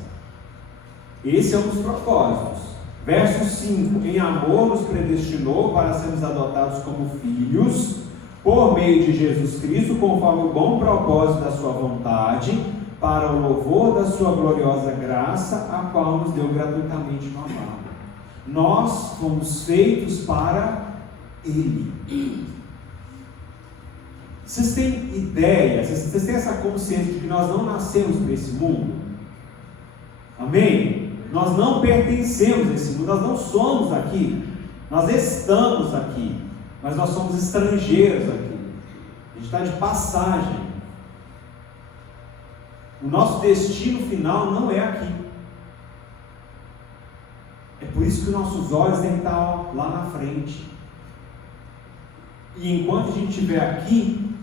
Esse é um dos propósitos. Verso 5: em amor nos predestinou para sermos adotados como filhos, por meio de Jesus Cristo, conforme o bom propósito da sua vontade, para o louvor da sua gloriosa graça, a qual nos deu gratuitamente no amado. Nós fomos feitos para Ele. Vocês têm ideia, vocês têm essa consciência de que nós não nascemos para esse mundo? Amém? Nós não pertencemos a esse mundo, nós não somos aqui, nós estamos aqui, mas nós somos estrangeiros aqui, a gente está de passagem. O nosso destino final não é aqui. É por isso que nossos olhos têm que estar lá na frente. E enquanto a gente estiver aqui,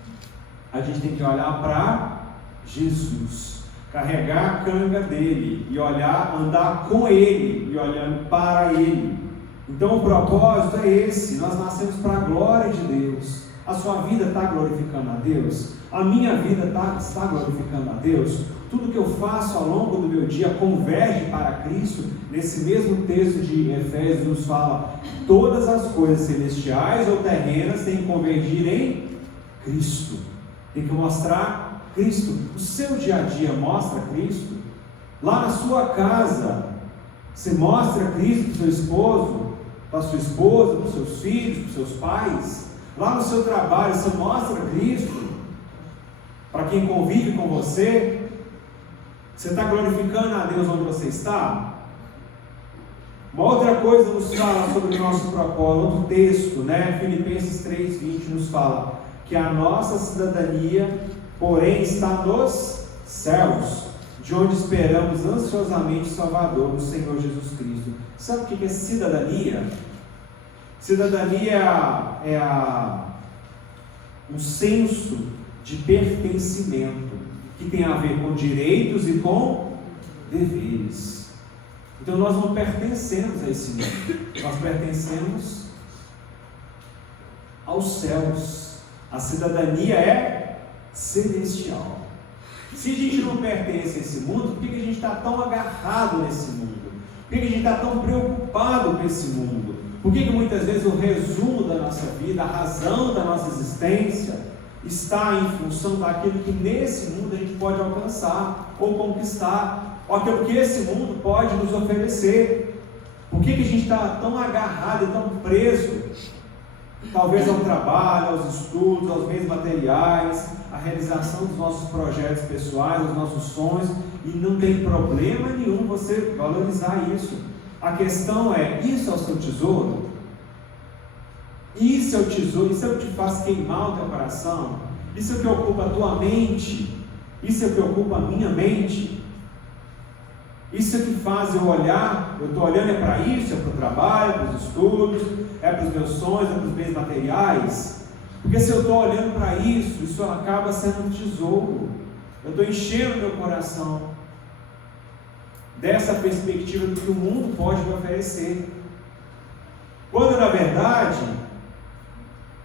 a gente tem que olhar para Jesus, carregar a canga dele e olhar, andar com ele e olhando para ele. Então o propósito é esse. Nós nascemos para a glória de Deus. A sua vida está glorificando a Deus? A minha vida está glorificando a Deus? Tudo que eu faço ao longo do meu dia converge para Cristo? Nesse mesmo texto de Efésios nos fala: todas as coisas celestiais ou terrenas têm que convergir em Cristo. Tem que mostrar Cristo. O seu dia a dia mostra Cristo? Lá na sua casa, você mostra Cristo para o seu esposo, para a sua esposa, para os seus filhos, para os seus pais? Lá no seu trabalho, você mostra Cristo para quem convive com você? Você está glorificando a Deus onde você está? Uma outra coisa nos fala sobre o nosso propósito, outro texto, né? Filipenses 3,20 nos fala que a nossa cidadania, porém, está nos céus, de onde esperamos ansiosamente o Salvador, o Senhor Jesus Cristo. Sabe o que é cidadania? Cidadania é um senso de pertencimento, que tem a ver com direitos e com deveres. Então nós não pertencemos a esse mundo, nós pertencemos aos céus. A cidadania é celestial. Se a gente não pertence a esse mundo, por que a gente está tão agarrado nesse mundo? Por que a gente está tão preocupado com esse mundo? Por que muitas vezes o resumo da nossa vida, a razão da nossa existência, está em função daquilo que nesse mundo a gente pode alcançar ou conquistar, ou aquilo que esse mundo pode nos oferecer? Por que a gente está tão agarrado e tão preso, talvez ao trabalho, aos estudos, aos bens materiais, à realização dos nossos projetos pessoais, dos nossos sonhos, e não tem problema nenhum você valorizar isso? A questão é: isso é o seu tesouro? Isso é o tesouro? Isso é o que te faz queimar o teu coração? Isso é o que ocupa a tua mente? Isso é o que ocupa a minha mente? Isso é o que faz eu olhar? Eu estou olhando para isso? É para o trabalho, para os estudos, é para os meus sonhos, é para os bens materiais? Porque se eu estou olhando para isso, isso acaba sendo um tesouro. Eu estou enchendo meu coração dessa perspectiva do que o mundo pode me oferecer, quando na verdade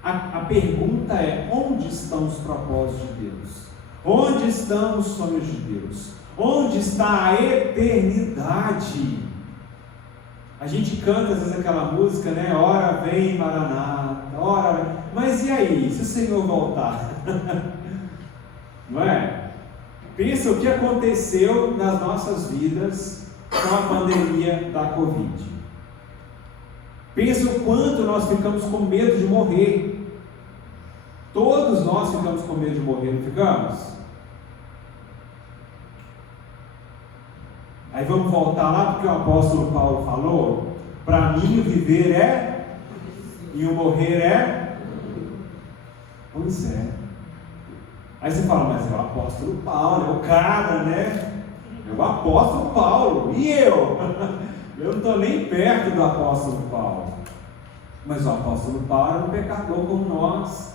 a pergunta é: onde estão os propósitos de Deus? Onde estão os sonhos de Deus? Onde está a eternidade? A gente canta às vezes aquela música, né? Ora vem Maranata, ora... Mas e aí, se o Senhor voltar? Não é? Pensa o que aconteceu nas nossas vidas com a pandemia da Covid. Pensa o quanto nós ficamos com medo de morrer. Todos nós ficamos com medo de morrer, não ficamos? Aí vamos voltar lá porque o apóstolo Paulo falou: para mim o viver é e o morrer é. Pois é. Aí você fala, mas é o apóstolo Paulo, é o cara, né? É o apóstolo Paulo. E eu? Eu não estou nem perto do apóstolo Paulo. Mas o apóstolo Paulo era um pecador como nós.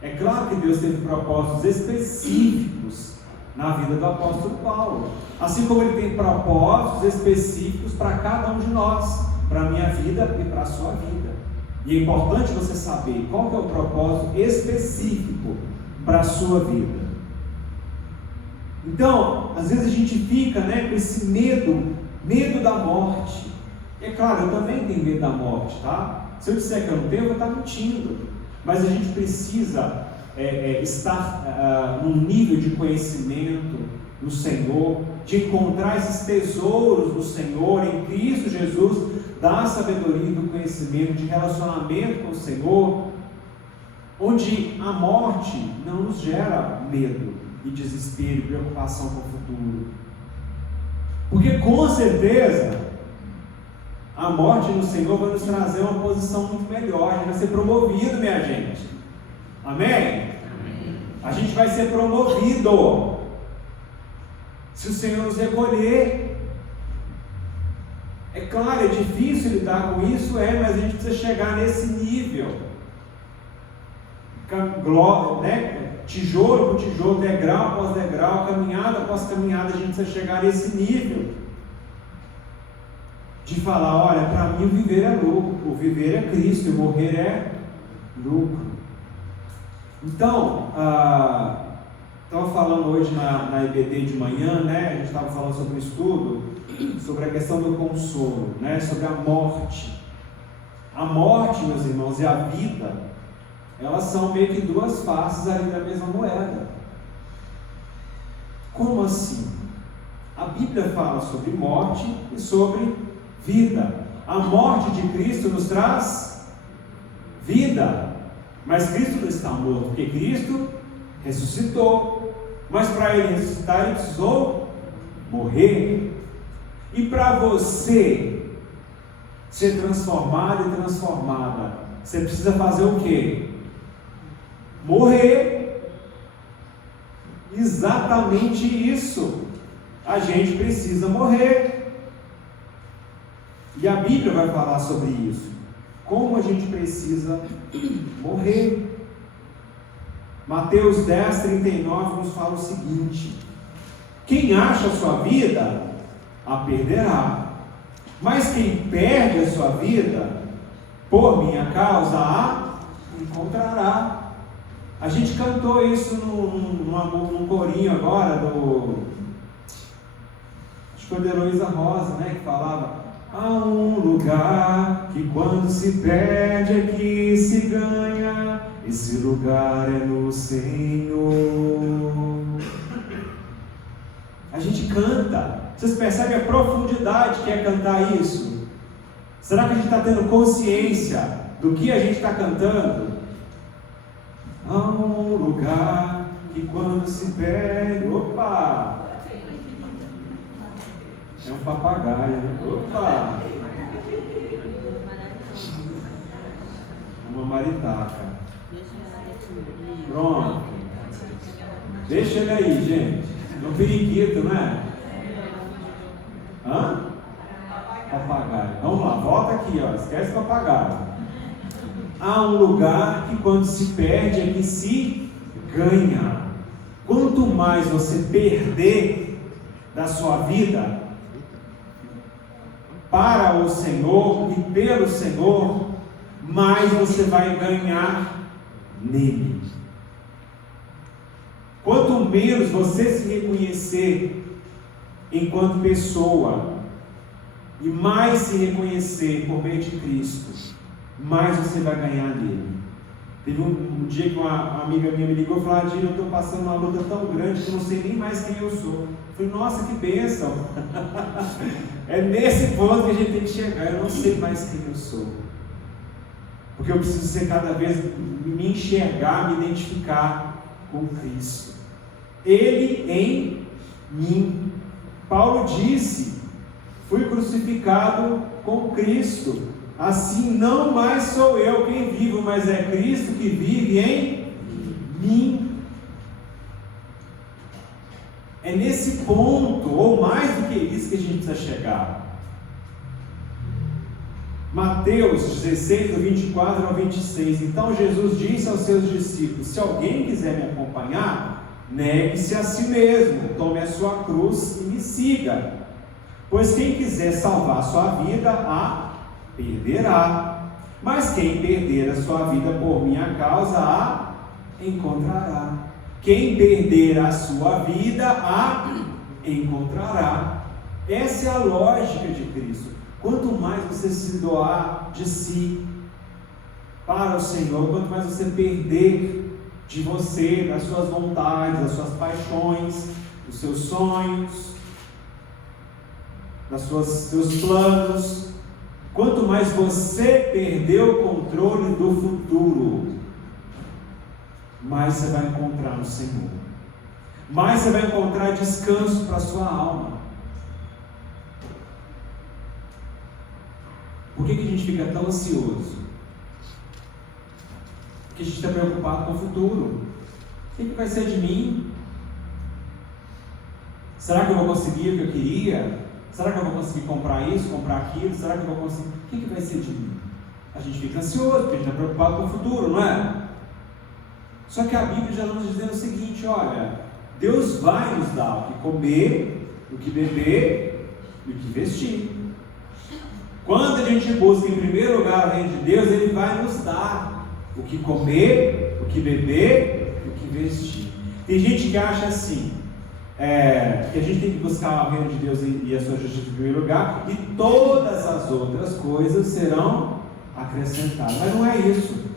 É claro que Deus teve propósitos específicos na vida do apóstolo Paulo. Assim como Ele tem propósitos específicos para cada um de nós, para a minha vida e para a sua vida. E é importante você saber qual que é o propósito específico para a sua vida. Então, às vezes a gente fica, com esse medo da morte. É claro, eu também tenho medo da morte, tá? Se eu disser que eu não tenho, eu vou estar mentindo. Mas a gente precisa estar num nível de conhecimento do Senhor, de encontrar esses tesouros do Senhor em Cristo Jesus, da sabedoria e do conhecimento, de relacionamento com o Senhor, onde a morte não nos gera medo e desespero e preocupação com o futuro. Porque com certeza a morte no Senhor vai nos trazer uma posição muito melhor. A gente vai ser promovido, minha gente. Amém? Amém. A gente vai ser promovido se o Senhor nos recolher. É claro, é difícil lidar com isso, mas a gente precisa chegar nesse nível. Tijolo por tijolo, degrau após degrau, caminhada após caminhada, a gente precisa chegar nesse nível de falar: olha, para mim o viver é lucro, o viver é Cristo, o morrer é lucro. Então, estava falando hoje na EBD de manhã, a gente estava falando sobre um estudo sobre a questão do consolo, sobre a morte. A morte, meus irmãos, e a vida, elas são meio que duas faces ali da mesma moeda. Como assim? A Bíblia fala sobre morte e sobre vida. A morte de Cristo nos traz vida, mas Cristo não está morto, porque Cristo ressuscitou. Mas para Ele ressuscitar, Ele precisou morrer. E para você ser transformado e transformada, você precisa fazer o quê? Morrer. Exatamente isso. A gente precisa morrer. E a Bíblia vai falar sobre isso. Como a gente precisa morrer. Mateus 10:39 nos fala o seguinte: quem acha a sua vida, a perderá. Mas quem perde a sua vida, por minha causa, a encontrará. A gente cantou isso num corinho agora, acho que foi da Heloísa Rosa, que falava: há um lugar que quando se perde é que se ganha, esse lugar é no Senhor. A gente canta. Vocês percebem a profundidade que é cantar isso? Será que a gente está tendo consciência do que a gente está cantando? Há um lugar que quando se perde... Opa! É um papagaio, né? Opa! Uma maritaca. Pronto. Deixa ele aí, gente. No periquito, né? Hã? Papagaio. Vamos lá, volta aqui, esquece papagaio. Há um lugar que quando se perde é que se ganha. Quanto mais você perder da sua vida para o Senhor e pelo Senhor, mais você vai ganhar nele. Quanto menos você se reconhecer enquanto pessoa e mais se reconhecer por meio de Cristo, mais você vai ganhar nele. Teve um dia que uma amiga minha me ligou e falou: Adilho, eu estou passando uma luta tão grande que eu não sei nem mais quem eu sou. Eu falei: nossa, que bênção! É nesse ponto que a gente tem que chegar. Eu não sei mais quem eu sou, porque eu preciso ser cada vez, me enxergar, me identificar com Cristo, Ele em mim. Paulo disse: fui crucificado com Cristo. Assim não mais sou eu quem vivo, mas é Cristo que vive em mim. É nesse ponto, ou mais do que isso, que a gente precisa chegar. Mateus 16, do 24 ao 26. Então Jesus disse aos seus discípulos: se alguém quiser me acompanhar, negue-se a si mesmo, tome a sua cruz e me siga. Pois quem quiser salvar a sua vida, a perderá, mas quem perder a sua vida por minha causa, a encontrará. Quem perder a sua vida, a encontrará. Essa é a lógica de Cristo. Quanto mais você se doar de si para o Senhor, quanto mais você perder de você, das suas vontades, das suas paixões, dos seus sonhos, seus planos, quanto mais você perder o controle do futuro, mais você vai encontrar no Senhor, mais você vai encontrar descanso para a sua alma. Por que a gente fica tão ansioso? Porque a gente está preocupado com o futuro. O que vai ser de mim? Será que eu vou conseguir o que eu queria? Será que eu vou conseguir comprar isso, comprar aquilo? Será que eu vou conseguir? O que vai ser de mim? A gente fica ansioso, porque a gente está preocupado com o futuro, não é? Só que a Bíblia já nos diz o seguinte: olha, Deus vai nos dar o que comer, o que beber e o que vestir. Quando a gente busca em primeiro lugar o reino de Deus, Ele vai nos dar o que comer, o que beber e o que vestir. Tem gente que acha assim, que a gente tem que buscar o reino de Deus e a sua justiça em primeiro lugar, e todas as outras coisas serão acrescentadas. Mas não é isso.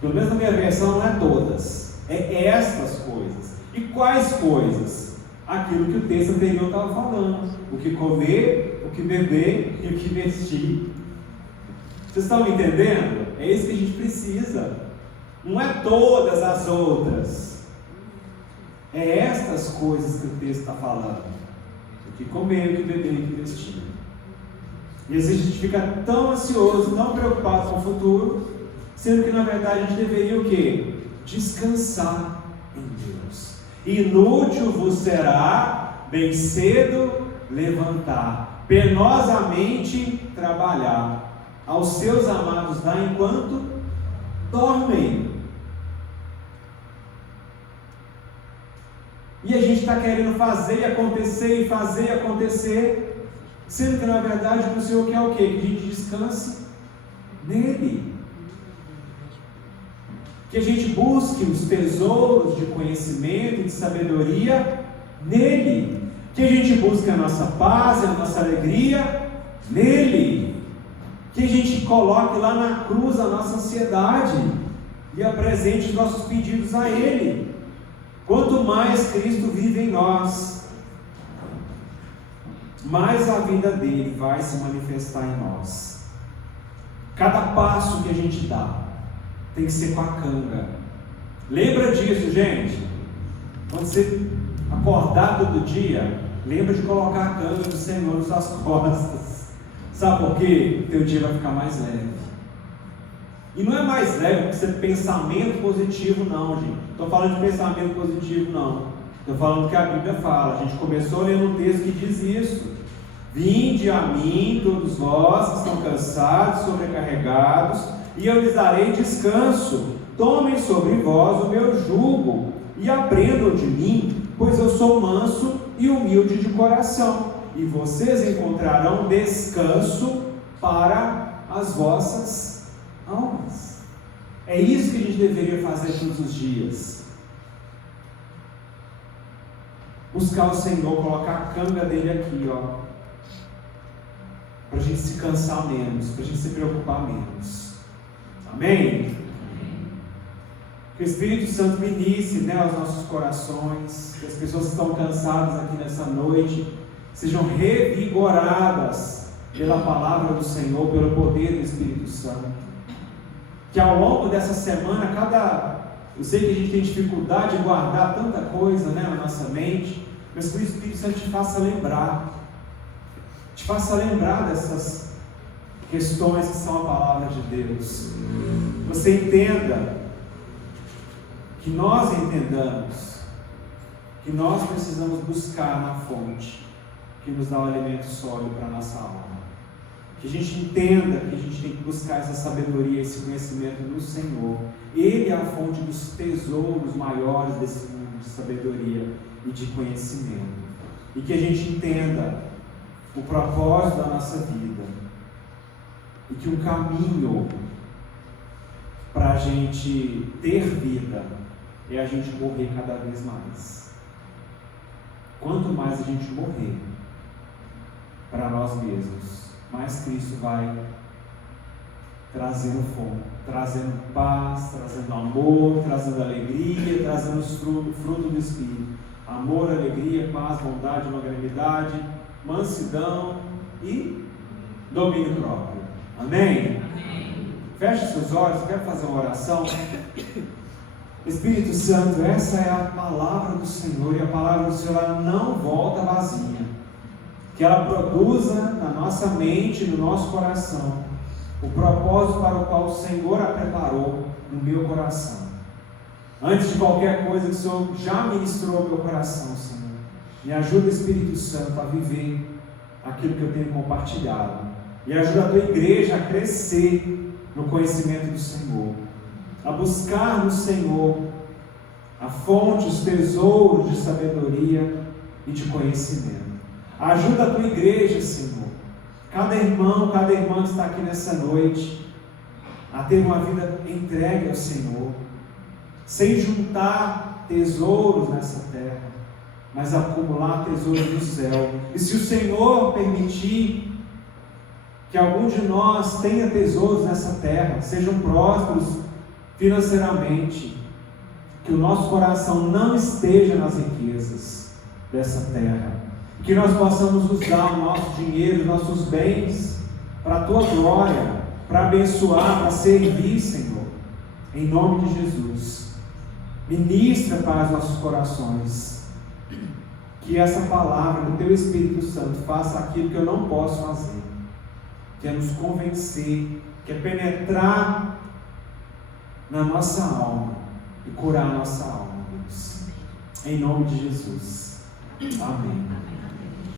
Pelo menos na minha versão, não é todas. É estas coisas. E quais coisas? Aquilo que o texto anterior estava falando: o que comer, o que beber e o que vestir. Vocês estão me entendendo? É isso que a gente precisa. Não é todas as outras. É estas coisas que o texto está falando: o que comer, o que beber e o que vestir. E às vezes a gente fica tão ansioso, tão preocupado com o futuro, sendo que na verdade a gente deveria o quê? Descansar em Deus. Inútil vos será bem cedo levantar, penosamente trabalhar, aos seus amados dar enquanto dormem. E a gente está querendo fazer acontecer, sendo que na verdade o Senhor quer o quê? Que a gente descanse nele, que a gente busque os tesouros de conhecimento e de sabedoria nele, que a gente busque a nossa paz, a nossa alegria nele, que a gente coloque lá na cruz a nossa ansiedade e apresente os nossos pedidos a Ele. Quanto mais Cristo vive em nós, mais a vida dele vai se manifestar em nós. Cada passo que a gente dá tem que ser com a canga. Lembra disso, gente? Quando você acordar todo dia, lembra de colocar a canga do Senhor nas suas costas. Sabe por quê? Teu dia vai ficar mais leve. E não é mais leve porque você tem pensamento positivo, não, gente. Estou falando de pensamento positivo, não. Estou falando que a Bíblia fala. A gente começou lendo um texto que diz isso: vinde a mim, todos vós que estão cansados, sobrecarregados, e eu lhes darei descanso. Tomem sobre vós o meu jugo e aprendam de mim, pois eu sou manso e humilde de coração, e vocês encontrarão descanso para as vossas almas. É isso que a gente deveria fazer todos os dias: buscar o Senhor, colocar a canga dele aqui, para a gente se cansar menos, para a gente se preocupar menos. Amém? Que o Espírito Santo ministre, né, aos nossos corações, que as pessoas que estão cansadas aqui nessa noite sejam revigoradas pela palavra do Senhor, pelo poder do Espírito Santo. Que ao longo dessa semana, eu sei que a gente tem dificuldade de guardar tanta coisa, né, na nossa mente, mas que o Espírito Santo te faça lembrar dessas questões que são a palavra de Deus. Você entenda, que nós entendamos que nós precisamos buscar na fonte que nos dá o alimento sólido para a nossa alma. Que a gente entenda que a gente tem que buscar essa sabedoria, esse conhecimento no Senhor. Ele é a fonte dos tesouros maiores desse mundo de sabedoria e de conhecimento. E que a gente entenda o propósito da nossa vida. E que o caminho para a gente ter vida é a gente morrer cada vez mais. Quanto mais a gente morrer para nós mesmos, mais Cristo vai trazendo fome, trazendo paz, trazendo amor, trazendo alegria, trazendo os frutos do Espírito. Amor, alegria, paz, bondade, longanimidade, mansidão e domínio próprio. Amém? Amém. Feche seus olhos, eu quero fazer uma oração. Espírito Santo, essa é a palavra do Senhor, e a palavra do Senhor ela não volta vazia. Que ela produza na nossa mente, no nosso coração, o propósito para o qual o Senhor a preparou no meu coração. Antes de qualquer coisa, que o Senhor já ministrou ao meu coração, Senhor. Me ajuda, Espírito Santo, a viver aquilo que eu tenho compartilhado. E ajuda a tua igreja a crescer no conhecimento do Senhor. A buscar no Senhor a fonte, os tesouros de sabedoria e de conhecimento. Ajuda a tua igreja, Senhor, cada irmão, cada irmã que está aqui nessa noite, a ter uma vida entregue ao Senhor, sem juntar tesouros nessa terra, mas acumular tesouros no céu. E se o Senhor permitir que algum de nós tenha tesouros nessa terra, sejam prósperos financeiramente, que o nosso coração não esteja nas riquezas dessa terra, que nós possamos usar o nosso dinheiro, os nossos bens para a tua glória, para abençoar, para servir, Senhor, em nome de Jesus. Ministra para os nossos corações, que essa palavra do teu Espírito Santo faça aquilo que eu não posso fazer, que é nos convencer, que é penetrar na nossa alma e curar a nossa alma, Deus. Em nome de Jesus. Amém.